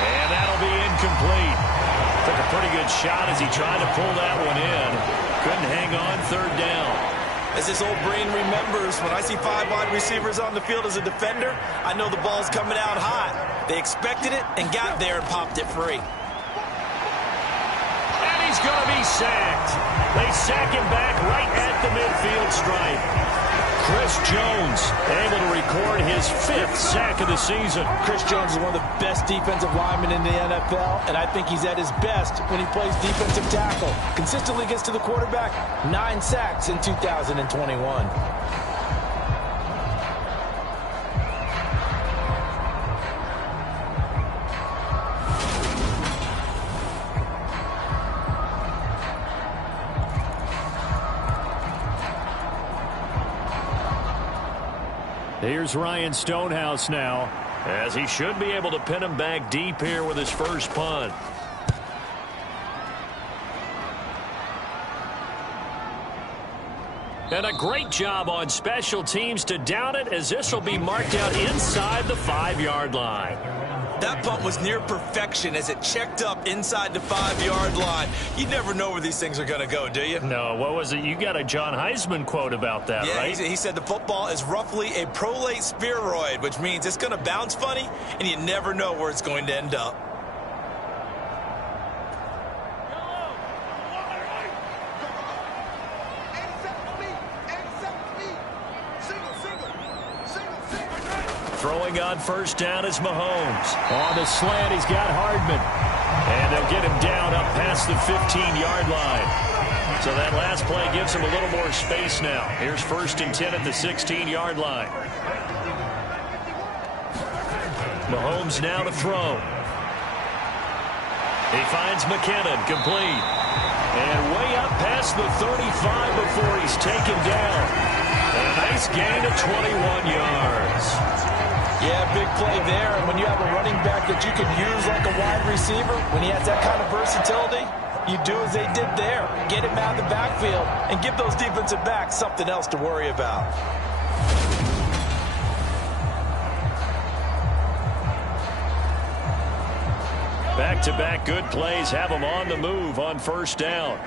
And that'll be incomplete. Took a pretty good shot as he tried to pull that one in. Couldn't hang on 3rd down. As this old brain remembers, when I see 5 wide receivers on the field as a defender, I know the ball's coming out hot. They expected it and got there and popped it free. And he's going to be sacked. They sack him back right at the midfield stripe. Chris Jones able to record his 5th sack of the season. Chris Jones is one of the best defensive linemen in the NFL, and I think he's at his best when he plays defensive tackle. Consistently gets to the quarterback, 9 sacks in 2021. Here's Ryan Stonehouse now, as he should be able to pin him back deep here with his first punt. And a great job on special teams to down it, as this will be marked out inside the 5-yard line. That punt was near perfection as it checked up inside the 5-yard line. You never know where these things are going to go, do you? No, what was it? You got a John Heisman quote about that, yeah, right? He said the football is roughly a prolate spheroid, which means it's going to bounce funny, and you never know where it's going to end up. Throwing on first down is Mahomes. on the slant. He's got Hardman. And they'll get him down up past the 15-yard line. So that last play gives him a little more space now. Here's 1st and 10 at the 16-yard line. Mahomes now to throw. He finds McKinnon, complete. And way up past the 35 before he's taken down. And a nice gain of 21 yards. Yeah, big play there. And when you have a running back that you can use like a wide receiver, when he has that kind of versatility, you do as they did there. Get him out of the backfield and give those defensive backs something else to worry about. Back-to-back good plays have him on the move on first down.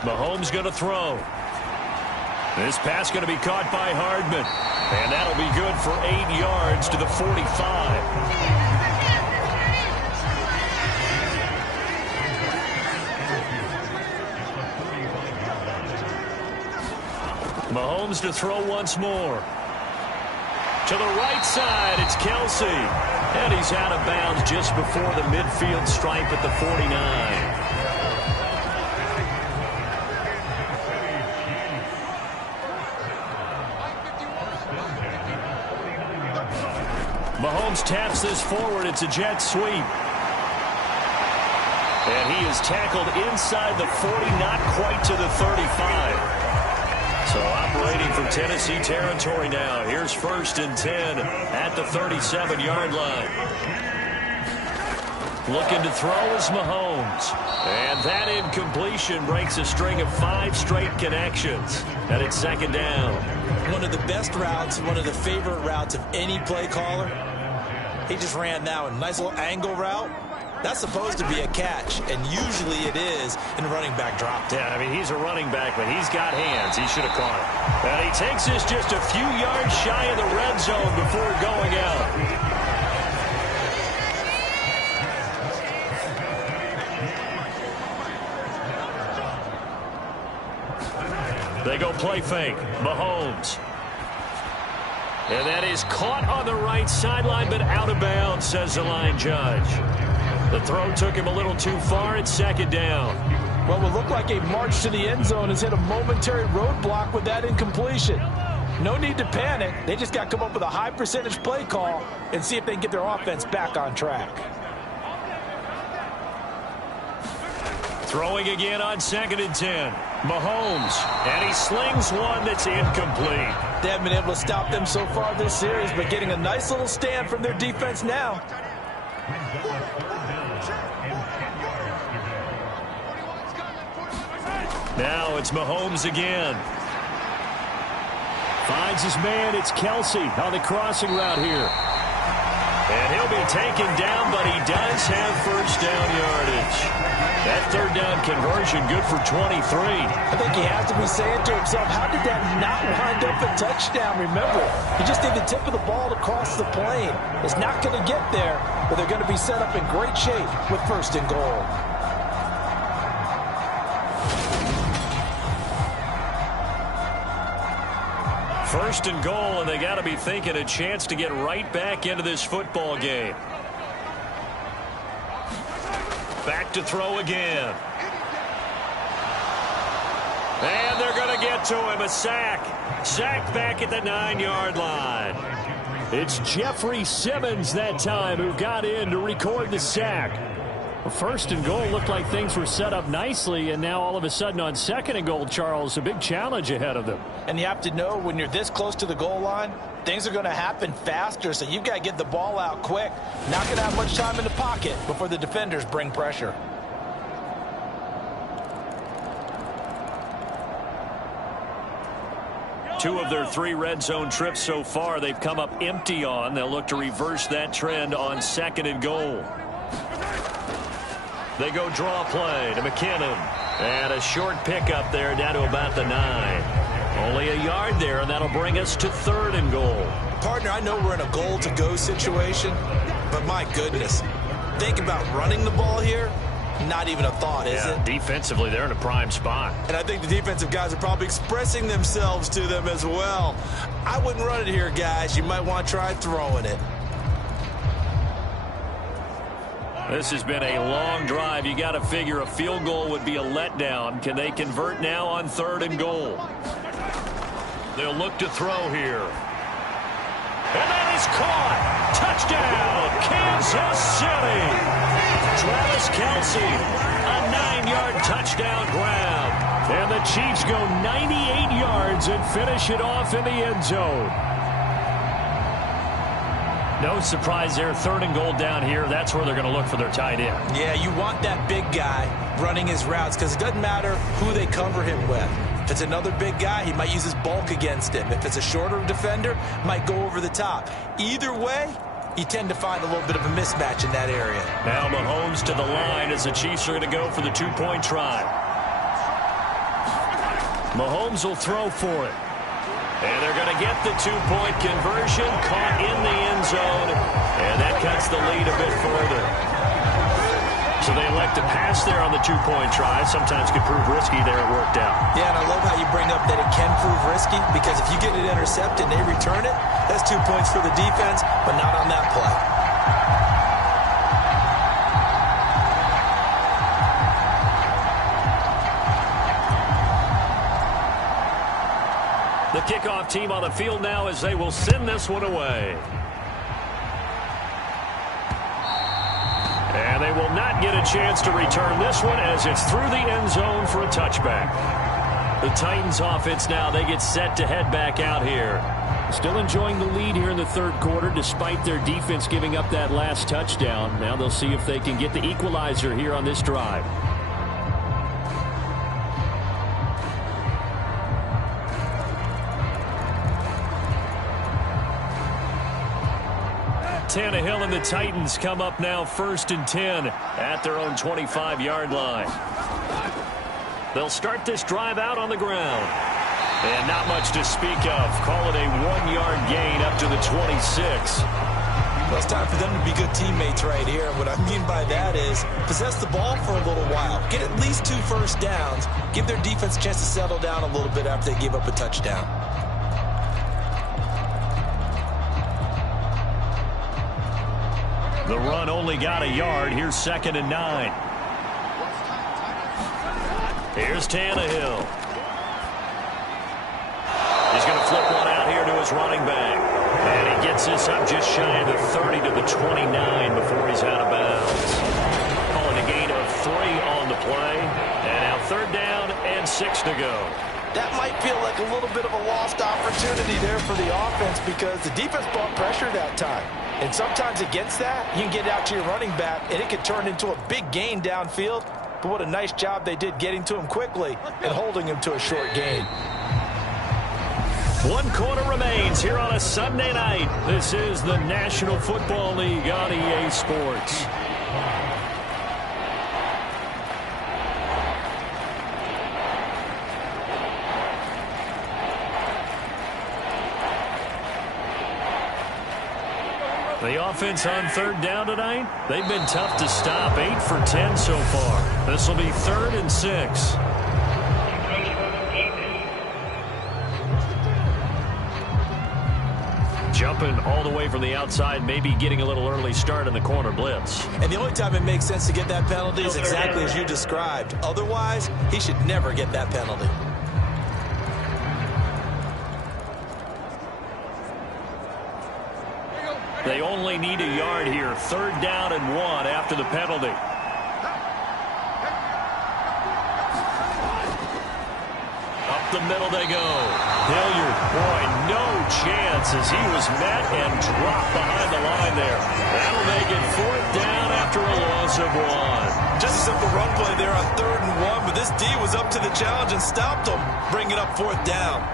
Mahomes going to throw. This pass going to be caught by Hardman. And that'll be good for 8 yards to the 45. Mahomes to throw once more. To the right side, it's Kelsey. And he's out of bounds just before the midfield stripe at the 49. Mahomes taps this forward. It's a jet sweep. And he is tackled inside the 40, not quite to the 35. So operating from Tennessee territory now. Here's 1st and 10 at the 37-yard line. Looking to throw is Mahomes. And that incompletion breaks a string of 5 straight connections. And it's second down. One of the best routes, one of the favorite routes of any play caller. He just ran now a nice little angle route. That's supposed to be a catch, and usually it is in a running back drop. Yeah, I mean, he's a running back, but he's got hands. He should have caught it. And he takes this just a few yards shy of the red zone before going out. They go play fake. Mahomes. And that is caught on the right sideline, but out of bounds, says the line judge. The throw took him a little too far. It's second down. Well, what looked like a march to the end zone has hit a momentary roadblock with that incompletion. No need to panic. They just got to come up with a high percentage play call and see if they can get their offense back on track. Throwing again on 2nd and 10. Mahomes. And he slings one that's incomplete. They haven't been able to stop them so far this series, but getting a nice little stand from their defense now. Now it's Mahomes again. Finds his man. It's Kelsey on the crossing route here. And he'll be taken down, but he does have first down yardage. That third down conversion good for 23. I think he has to be saying to himself, how did that not wind up a touchdown? Remember, you just need the tip of the ball to cross the plane. It's not going to get there, but they're going to be set up in great shape with 1st and goal. First and goal, and they got to be thinking a chance to get right back into this football game. Back to throw again. And they're going to get to him. A sack. Sacked back at the 9-yard line. It's Jeffrey Simmons that time who got in to record the sack. First and goal looked like things were set up nicely, and now all of a sudden on 2nd and goal, Charles, a big challenge ahead of them. And you have to know when you're this close to the goal line, things are going to happen faster, so you've got to get the ball out quick. Not going to have much time in the pocket before the defenders bring pressure. Two of their 3 red zone trips so far they've come up empty on. They'll look to reverse that trend on 2nd and goal. They go draw play to McKinnon. And a short pickup there down to about the 9. Only a yard there, and that'll bring us to 3rd and goal. Partner, I know we're in a goal-to-go situation, but my goodness, think about running the ball here. Not even a thought, is it? Defensively, they're in a prime spot. And I think the defensive guys are probably expressing themselves to them as well. I wouldn't run it here, guys. You might want to try throwing it. This has been a long drive. You got to figure a field goal would be a letdown. Can they convert now on 3rd and goal? They'll look to throw here. And that is caught. Touchdown, Kansas City. Travis Kelce, a 9-yard touchdown grab. And the Chiefs go 98 yards and finish it off in the end zone. No surprise there, 3rd and goal down here. That's where they're going to look for their tight end. Yeah, you want that big guy running his routes because it doesn't matter who they cover him with. If it's another big guy, he might use his bulk against him. If it's a shorter defender, might go over the top. Either way, you tend to find a little bit of a mismatch in that area. Now Mahomes to the line as the Chiefs are going to go for the 2-point try. Mahomes will throw for it. And they're going to get the 2-point conversion, caught in the end zone, and that cuts the lead a bit further. So they elect to pass there on the 2-point try. Sometimes could prove risky there. It worked out. Yeah, and I love how you bring up that it can prove risky because if you get it intercepted and they return it, that's 2 points for the defense, but not on that play. The kickoff team on the field now as they will send this one away. And they will not get a chance to return this one as it's through the end zone for a touchback. The Titans offense now, they get set to head back out here. Still enjoying the lead here in the third quarter despite their defense giving up that last touchdown. Now they'll see if they can get the equalizer here on this drive. Tannehill and the Titans come up now 1st and 10 at their own 25-yard line. They'll start this drive out on the ground. And not much to speak of. Call it a 1-yard gain up to the 26. Well, it's time for them to be good teammates right here. What I mean by that is possess the ball for a little while. Get at least 2 first downs. Give their defense a chance to settle down a little bit after they give up a touchdown. The run only got a yard. Here's 2nd and 9. Here's Tannehill. He's going to flip one out here to his running back. And he gets this up just shy of the 30 to the 29 before he's out of bounds. Calling a gain of 3 on the play. And now 3rd down and 6 to go. That might feel like a little bit of a lost opportunity there for the offense because the defense brought pressure that time. And sometimes against that, you can get out to your running back, and it could turn into a big gain downfield. But what a nice job they did getting to him quickly and holding him to a short gain. 1 quarter remains here on a Sunday night. This is the National Football League on EA Sports. The offense on 3rd down tonight, they've been tough to stop. 8 for 10 so far. This will be 3rd and 6. Jumping all the way from the outside, maybe getting a little early start in the corner blitz. And the only time it makes sense to get that penalty is exactly as you described. Otherwise, he should never get that penalty. They only need a yard here. 3rd down and 1 after the penalty. Up the middle they go. Hilliard, boy, no chance as he was met and dropped behind the line there. That'll make it 4th down after a loss of 1. Just a simple run play there on 3rd and 1, but this D was up to the challenge and stopped him, bringing up 4th down.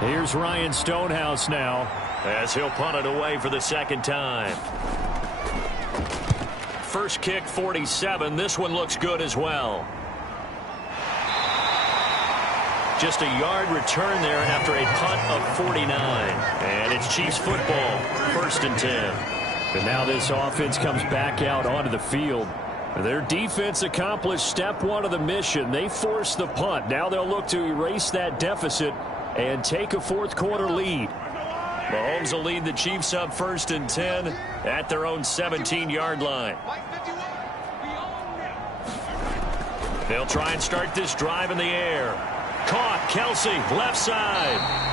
Here's Ryan Stonehouse now as he'll punt it away for the 2nd time. First kick, 47. This one looks good as well. Just a yard return there after a punt of 49. And it's Chiefs football, 1st and 10. And now this offense comes back out onto the field. Their defense accomplished step 1 of the mission. They forced the punt. Now they'll look to erase that deficit and take a 4th quarter lead. Mahomes will lead the Chiefs up 1st and 10 at their own 17-yard line. They'll try and start this drive in the air. Caught, Kelsey, left side.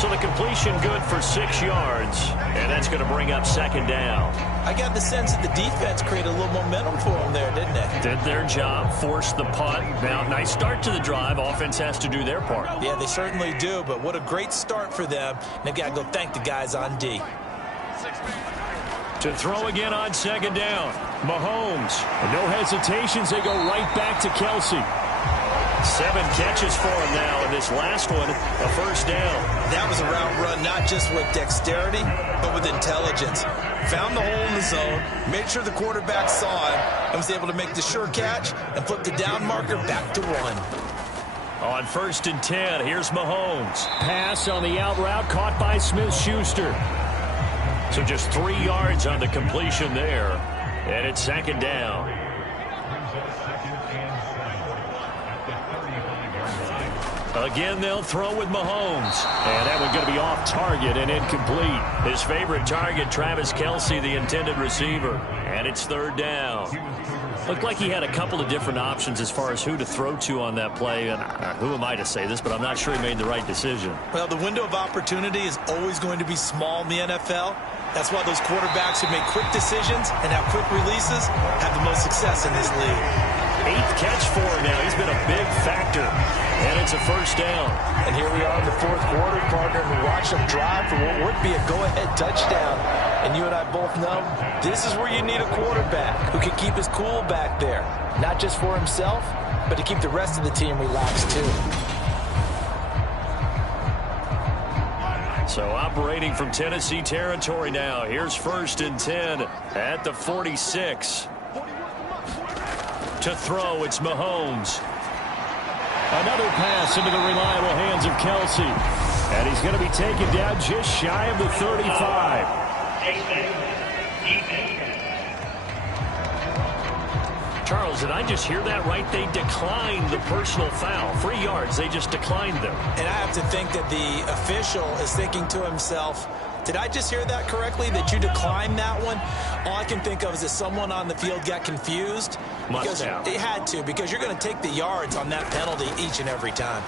So the completion good for 6 yards, and that's going to bring up 2nd down. I got the sense that the defense created a little momentum for them there, didn't they? Did their job, forced the punt. Now, nice start to the drive. Offense has to do their part. Yeah, they certainly do, but what a great start for them. They've got to go thank the guys on D. To throw again on 2nd down, Mahomes. No hesitations, they go right back to Kelsey. 7 catches for him now, and this last one, a 1st down. That was a route run, not just with dexterity, but with intelligence. Found the hole in the zone, made sure the quarterback saw him, and was able to make the sure catch and flip the down marker back to 1. On 1st and 10, here's Mahomes. Pass on the out route, caught by Smith-Schuster. So just 3 yards on the completion there, and it's 2nd down. Again, they'll throw with Mahomes. And that one going to be off target and incomplete. His favorite target, Travis Kelsey, the intended receiver. And it's 3rd down. Looked like he had a couple of different options as far as who to throw to on that play. And who am I to say this, but I'm not sure he made the right decision. Well, the window of opportunity is always going to be small in the NFL. That's why those quarterbacks who make quick decisions and have quick releases have the most success in this league. 8th catch for him now. He's been a big factor. And it's a first down. And here we are in the 4th quarter, partner, and we watch them drive for what would be a go-ahead touchdown. And you and I both know this is where you need a quarterback who can keep his cool back there. Not just for himself, but to keep the rest of the team relaxed too. So operating from Tennessee territory now. Here's 1st and 10 at the 46. To throw, it's Mahomes. Another pass into the reliable hands of Kelsey. And he's going to be taken down just shy of the 35. Charles, did I just hear that right? They declined the personal foul. 3 yards, they just declined them. And I have to think that the official is thinking to himself, did I just hear that correctly, that you declined that one? All I can think of is that someone on the field got confused. Must have. They had to, because you're going to take the yards on that penalty each and every time.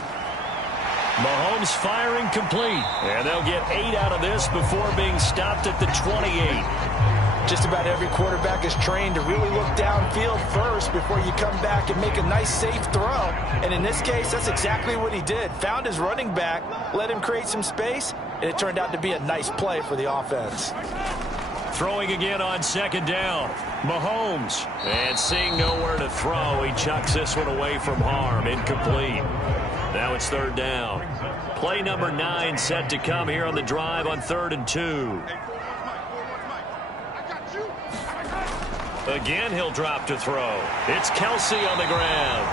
Mahomes firing complete. And they'll get 8 out of this before being stopped at the 28. Just about every quarterback is trained to really look downfield first before you come back and make a nice, safe throw. And in this case, that's exactly what he did. Found his running back, let him create some space, and it turned out to be a nice play for the offense. Throwing again on 2nd down. Mahomes. And seeing nowhere to throw, he chucks this one away from harm. Incomplete. Now it's 3rd down. Play number 9 set to come here on the drive on 3rd and 2. Again, he'll drop to throw. It's Kelsey on the ground.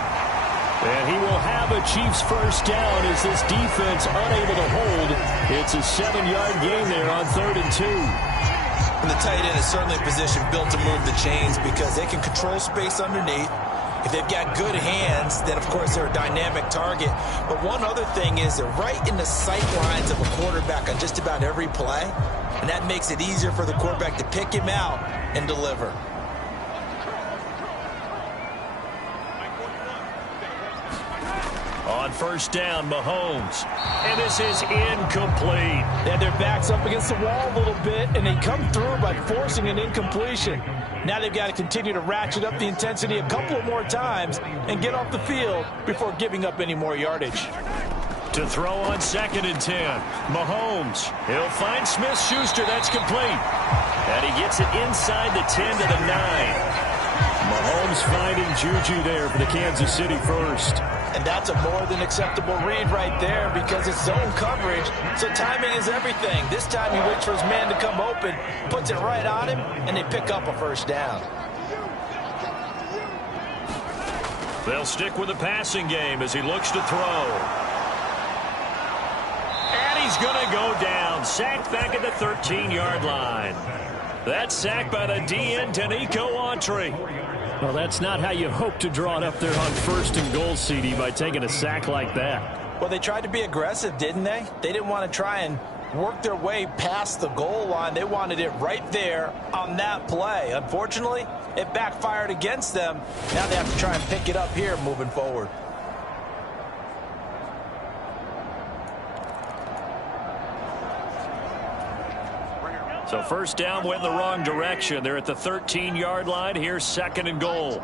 And he will have a Chiefs first down as this defense unable to hold. It's a 7-yard gain there on 3rd and 2. And the tight end is certainly a position built to move the chains because they can control space underneath. If they've got good hands, then, of course, they're a dynamic target. But one other thing is they're right in the sight lines of a quarterback on just about every play. And that makes it easier for the quarterback to pick him out and deliver. On 1st down, Mahomes. And this is incomplete. They had their backs up against the wall a little bit, and they come through by forcing an incompletion. Now they've got to continue to ratchet up the intensity a couple more times and get off the field before giving up any more yardage. To throw on 2nd and 10. Mahomes. He'll find Smith-Schuster. That's complete. And he gets it inside the 10 to the 9. Mahomes finding Juju there for the Kansas City first. And that's a more than acceptable read right there because it's zone coverage, so timing is everything. This time he waits for his man to come open, puts it right on him, and they pick up a first down. They'll stick with the passing game as he looks to throw. And he's going to go down. Sacked back at the 13-yard line. That's sacked by the DN, Danico Autry. Well, that's not how you hope to draw it up there on 1st and goal, CD, by taking a sack like that. Well, they tried to be aggressive, didn't they? They didn't want to try and work their way past the goal line. They wanted it right there on that play. Unfortunately, it backfired against them. Now they have to try and pick it up here moving forward. So 1st down went in the wrong direction. They're at the 13-yard line. Here's 2nd and goal.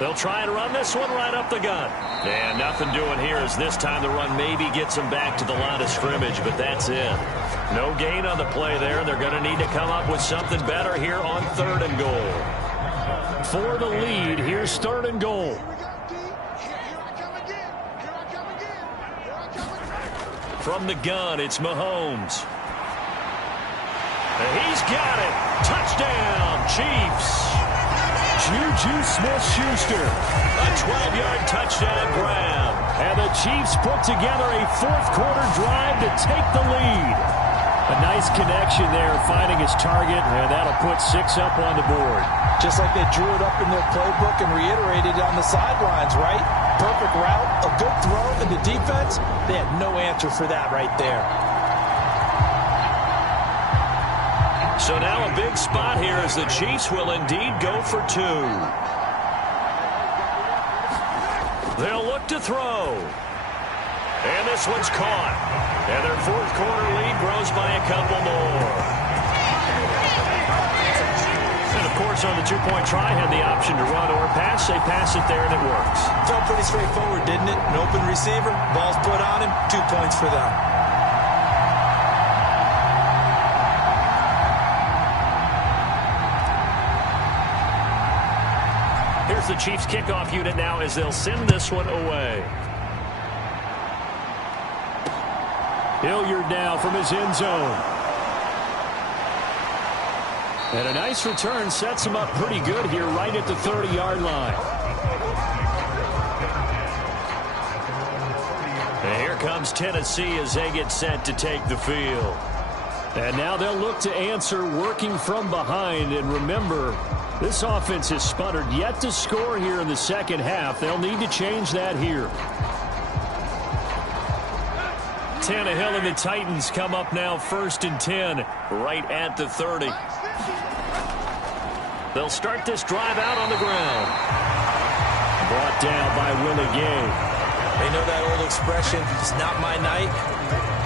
They'll try and run this one right up the gut. And nothing doing here as this time the run maybe gets them back to the line of scrimmage, but that's it. No gain on the play there. They're going to need to come up with something better here on 3rd and goal. For the lead, here's 3rd and goal. From the gun, it's Mahomes. And he's got it. Touchdown, Chiefs. Juju Smith-Schuster. A 12-yard touchdown grab. And the Chiefs put together a 4th quarter drive to take the lead. A nice connection there, finding his target, and that'll put 6 up on the board. Just like they drew it up in their playbook and reiterated on the sidelines, right? Perfect route, a good throw, and the defense, they had no answer for that right there. So now a big spot here as the Chiefs will indeed go for 2. They'll look to throw. And this one's caught. And their fourth quarter lead grows by a couple more. And, of course, on the two-point try, had the option to run or pass. They pass it there, and it works. Felt pretty straightforward, didn't it? An open receiver, ball's put on him, 2 points for them. Here's the Chiefs kickoff unit now as they'll send this one away. Hilliard now from his end zone. And a nice return sets him up pretty good here right at the 30-yard line. And here comes Tennessee as they get set to take the field. And now they'll look to answer working from behind. And remember, this offense has sputtered yet to score here in the second half. They'll need to change that here. Tannehill and the Titans come up now 1st and 10 right at the 30. They'll start this drive out on the ground. Brought down by Willie Gay. They know that old expression, it's not my night.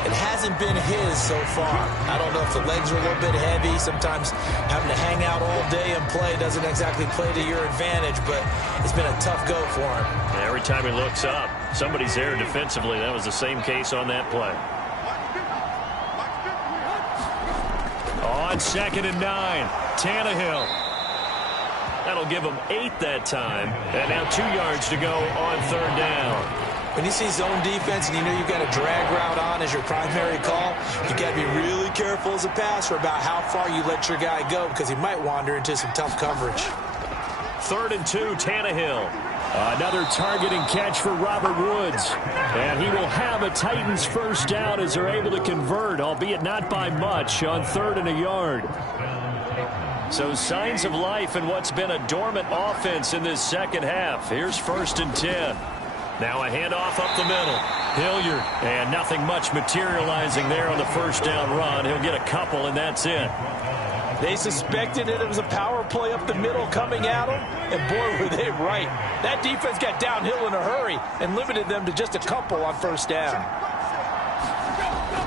It hasn't been his so far. I don't know if the legs are a little bit heavy. Sometimes having to hang out all day and play doesn't exactly play to your advantage, but it's been a tough go for him. And every time he looks up, somebody's there defensively. That was the same case on that play. On 2nd and 9, Tannehill. That'll give him 8 that time. And now 2 yards to go on 3rd down. When you see zone defense and you know you've got a drag route on as your primary call, you got to be really careful as a passer about how far you let your guy go because he might wander into some tough coverage. 3rd and 2, Tannehill. Another target and catch for Robert Woods. And he will have a Titans first down as they're able to convert, albeit not by much, on 3rd and a yard. So signs of life in what's been a dormant offense in this second half. Here's 1st and 10. Now a handoff up the middle. Hilliard. And nothing much materializing there on the first down run. He'll get a couple, and that's it. They suspected it was a power play up the middle coming at them, and boy, were they right. That defense got downhill in a hurry and limited them to just a couple on 1st down.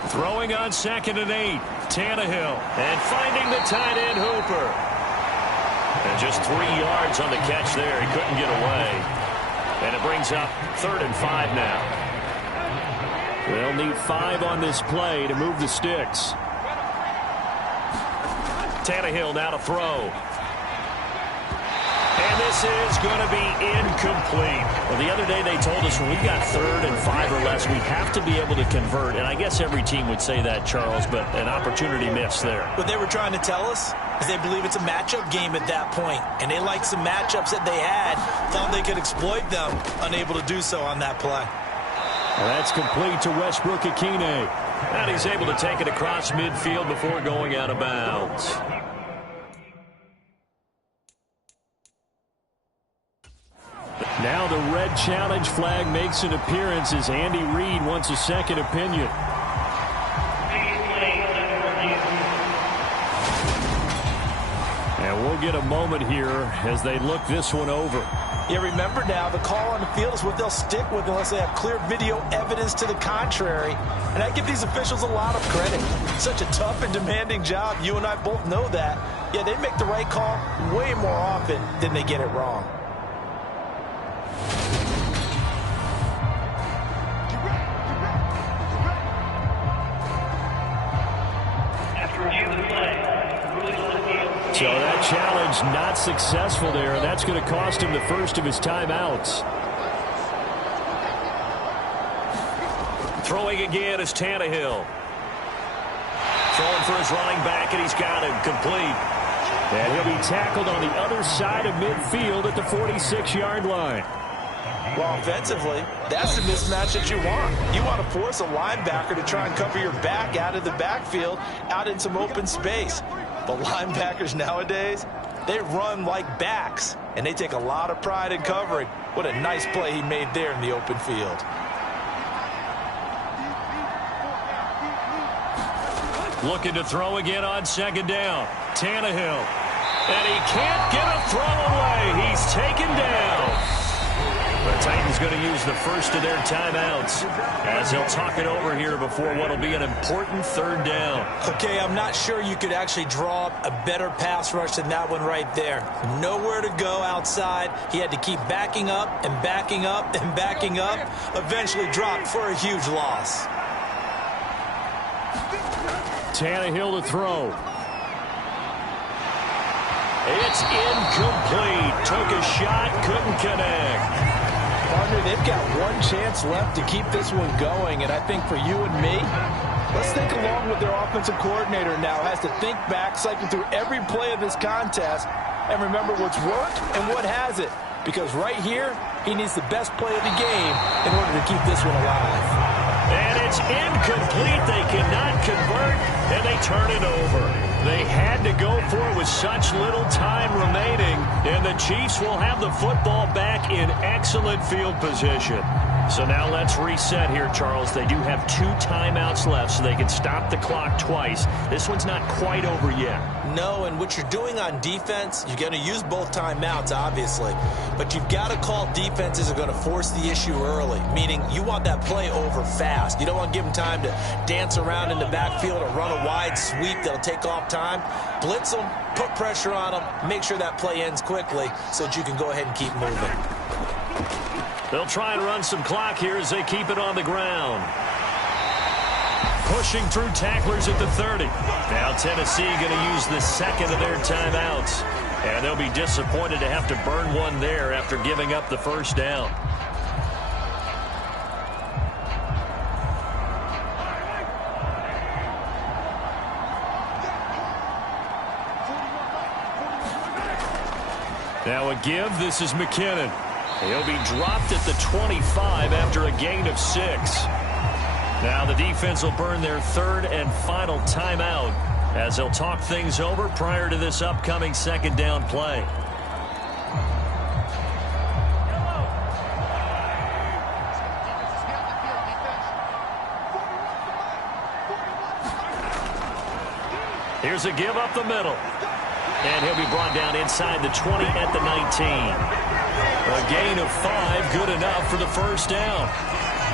Throwing on 2nd and 8, Tannehill. And finding the tight end, Hooper. And just 3 yards on the catch there. He couldn't get away. And it brings up 3rd and 5 now. They'll need 5 on this play to move the sticks. Tannehill now to throw. And this is going to be incomplete. Well, the other day they told us when we got 3rd and 5 or less, we have to be able to convert. And I guess every team would say that, Charles, but an opportunity missed there. What they were trying to tell us is they believe it's a matchup game at that point. And they liked some matchups that they had, thought they could exploit them, unable to do so on that play. Well, that's complete to Westbrook-Ikhine. And he's able to take it across midfield before going out of bounds. Now the red challenge flag makes an appearance as Andy Reid wants a second opinion. And we'll get a moment here as they look this one over. Yeah, remember now, the call on the field is what they'll stick with unless they have clear video evidence to the contrary. And I give these officials a lot of credit. Such a tough and demanding job. You and I both know that. Yeah, they make the right call way more often than they get it wrong. So that challenge not successful there, and that's going to cost him the first of his timeouts. Throwing again is Tannehill. Throwing for his running back, and he's got him complete. And he'll be tackled on the other side of midfield at the 46-yard line. Well, offensively, that's the mismatch that you want. You want to force a linebacker to try and cover your back out of the backfield, out in some open space. But linebackers nowadays, they run like backs, and they take a lot of pride in covering. What a nice play he made there in the open field. Looking to throw again on second down. Tannehill. And he can't get a throw away. He's taken down. The Titans going to use the first of their timeouts as they'll talk it over here before what will be an important third down. Okay, I'm not sure you could actually draw up a better pass rush than that one right there. Nowhere to go outside. He had to keep backing up and backing up and backing up. Eventually dropped for a huge loss. Tannehill to throw. It's incomplete. Took a shot, couldn't connect. Partner, they've got one chance left to keep this one going, and I think for you and me, let's think along with their offensive coordinator now. Has to think back, cycle through every play of this contest, and remember what's worked and what hasn't. Because right here, he needs the best play of the game in order to keep this one alive. And it's incomplete. They cannot convert, and they turn it over. They had to go for it with such little time remaining, and the Chiefs will have the football back in excellent field position. So now let's reset here, Charles. They do have 2 timeouts left, so they can stop the clock twice. This one's not quite over yet. No, and what you're doing on defense, you're going to use both timeouts, obviously. But you've got to call defenses are going to force the issue early, meaning you want that play over fast. You don't want to give them time to dance around in the backfield or run a wide sweep that'll take off time. Blitz them, put pressure on them, make sure that play ends quickly so that you can go ahead and keep moving. They'll try and run some clock here as they keep it on the ground. Pushing through tacklers at the 30. Now Tennessee going to use the second of their timeouts. And they'll be disappointed to have to burn one there after giving up the first down. Now a give. This is McKinnon. He'll be dropped at the 25 after a gain of 6. Now the defense will burn their third and final timeout as they'll talk things over prior to this upcoming second down play. Here's a give up the middle. And he'll be brought down inside the 20 at the 19. A gain of 5, good enough for the first down.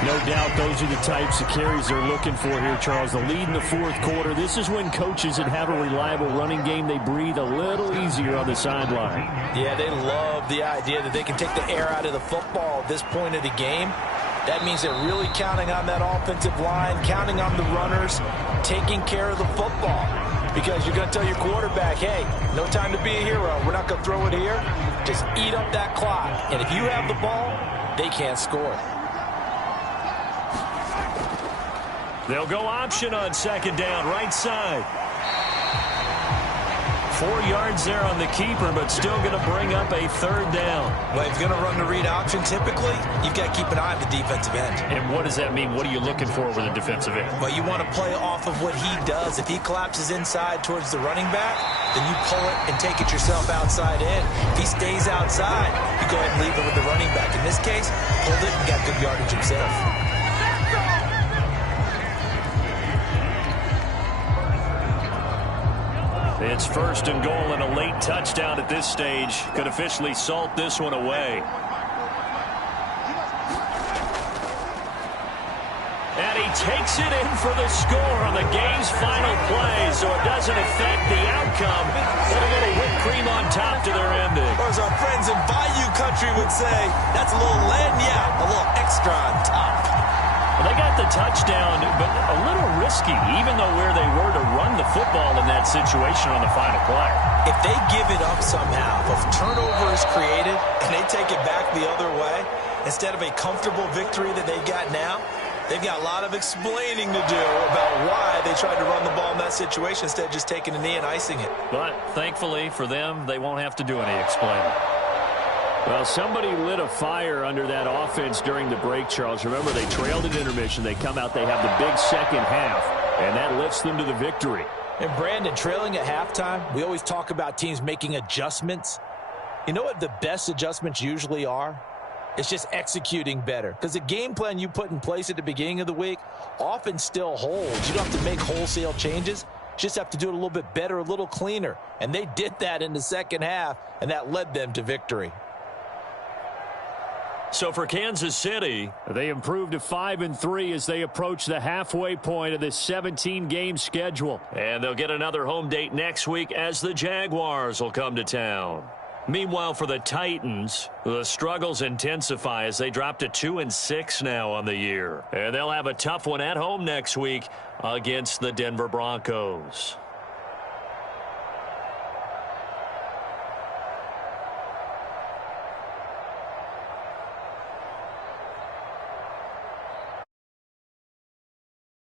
No doubt those are the types of carries they're looking for here, Charles. The lead in the fourth quarter. This is when coaches that have a reliable running game, they breathe a little easier on the sideline. Yeah, they love the idea that they can take the air out of the football at this point of the game. That means they're really counting on that offensive line, counting on the runners, taking care of the football. Because you're going to tell your quarterback, hey, no time to be a hero. We're not going to throw it here. Just eat up that clock. And if you have the ball, they can't score. They'll go option on second down, right side. 4 yards there on the keeper, but still going to bring up a third down. Well, if you're going to run the read option, typically, you've got to keep an eye on the defensive end. And what does that mean? What are you looking for with a defensive end? Well, you want to play off of what he does. If he collapses inside towards the running back, then you pull it and take it yourself outside in. If he stays outside, you go ahead and leave it with the running back. In this case, pulled it and got good yardage himself. It's first and goal and a late touchdown at this stage. Could officially salt this one away. And he takes it in for the score on the game's final play, so it doesn't affect the outcome, but a little whipped cream on top to their ending. Or as our friends in Bayou Country would say, that's a little lagniappe, a little extra on top. Well, they got the touchdown, but a little risky, even though where they were to run the football in that situation on the final play. If they give it up somehow, if turnover is created and they take it back the other way, instead of a comfortable victory that they got now, they've got a lot of explaining to do about why they tried to run the ball in that situation instead of just taking a knee and icing it. But thankfully for them, they won't have to do any explaining. Well, somebody lit a fire under that offense during the break, Charles. Remember, they trailed at intermission. They come out, they have the big second half, and that lifts them to the victory. And Brandon, trailing at halftime, we always talk about teams making adjustments. You know what the best adjustments usually are? It's just executing better. Because the game plan you put in place at the beginning of the week often still holds. You don't have to make wholesale changes. You just have to do it a little bit better, a little cleaner. And they did that in the second half, and that led them to victory. So for Kansas City, they improved to 5-3 as they approach the halfway point of this 17-game schedule. And they'll get another home date next week as the Jaguars will come to town. Meanwhile, for the Titans, the struggles intensify as they drop to 2-6 now on the year. And they'll have a tough one at home next week against the Denver Broncos.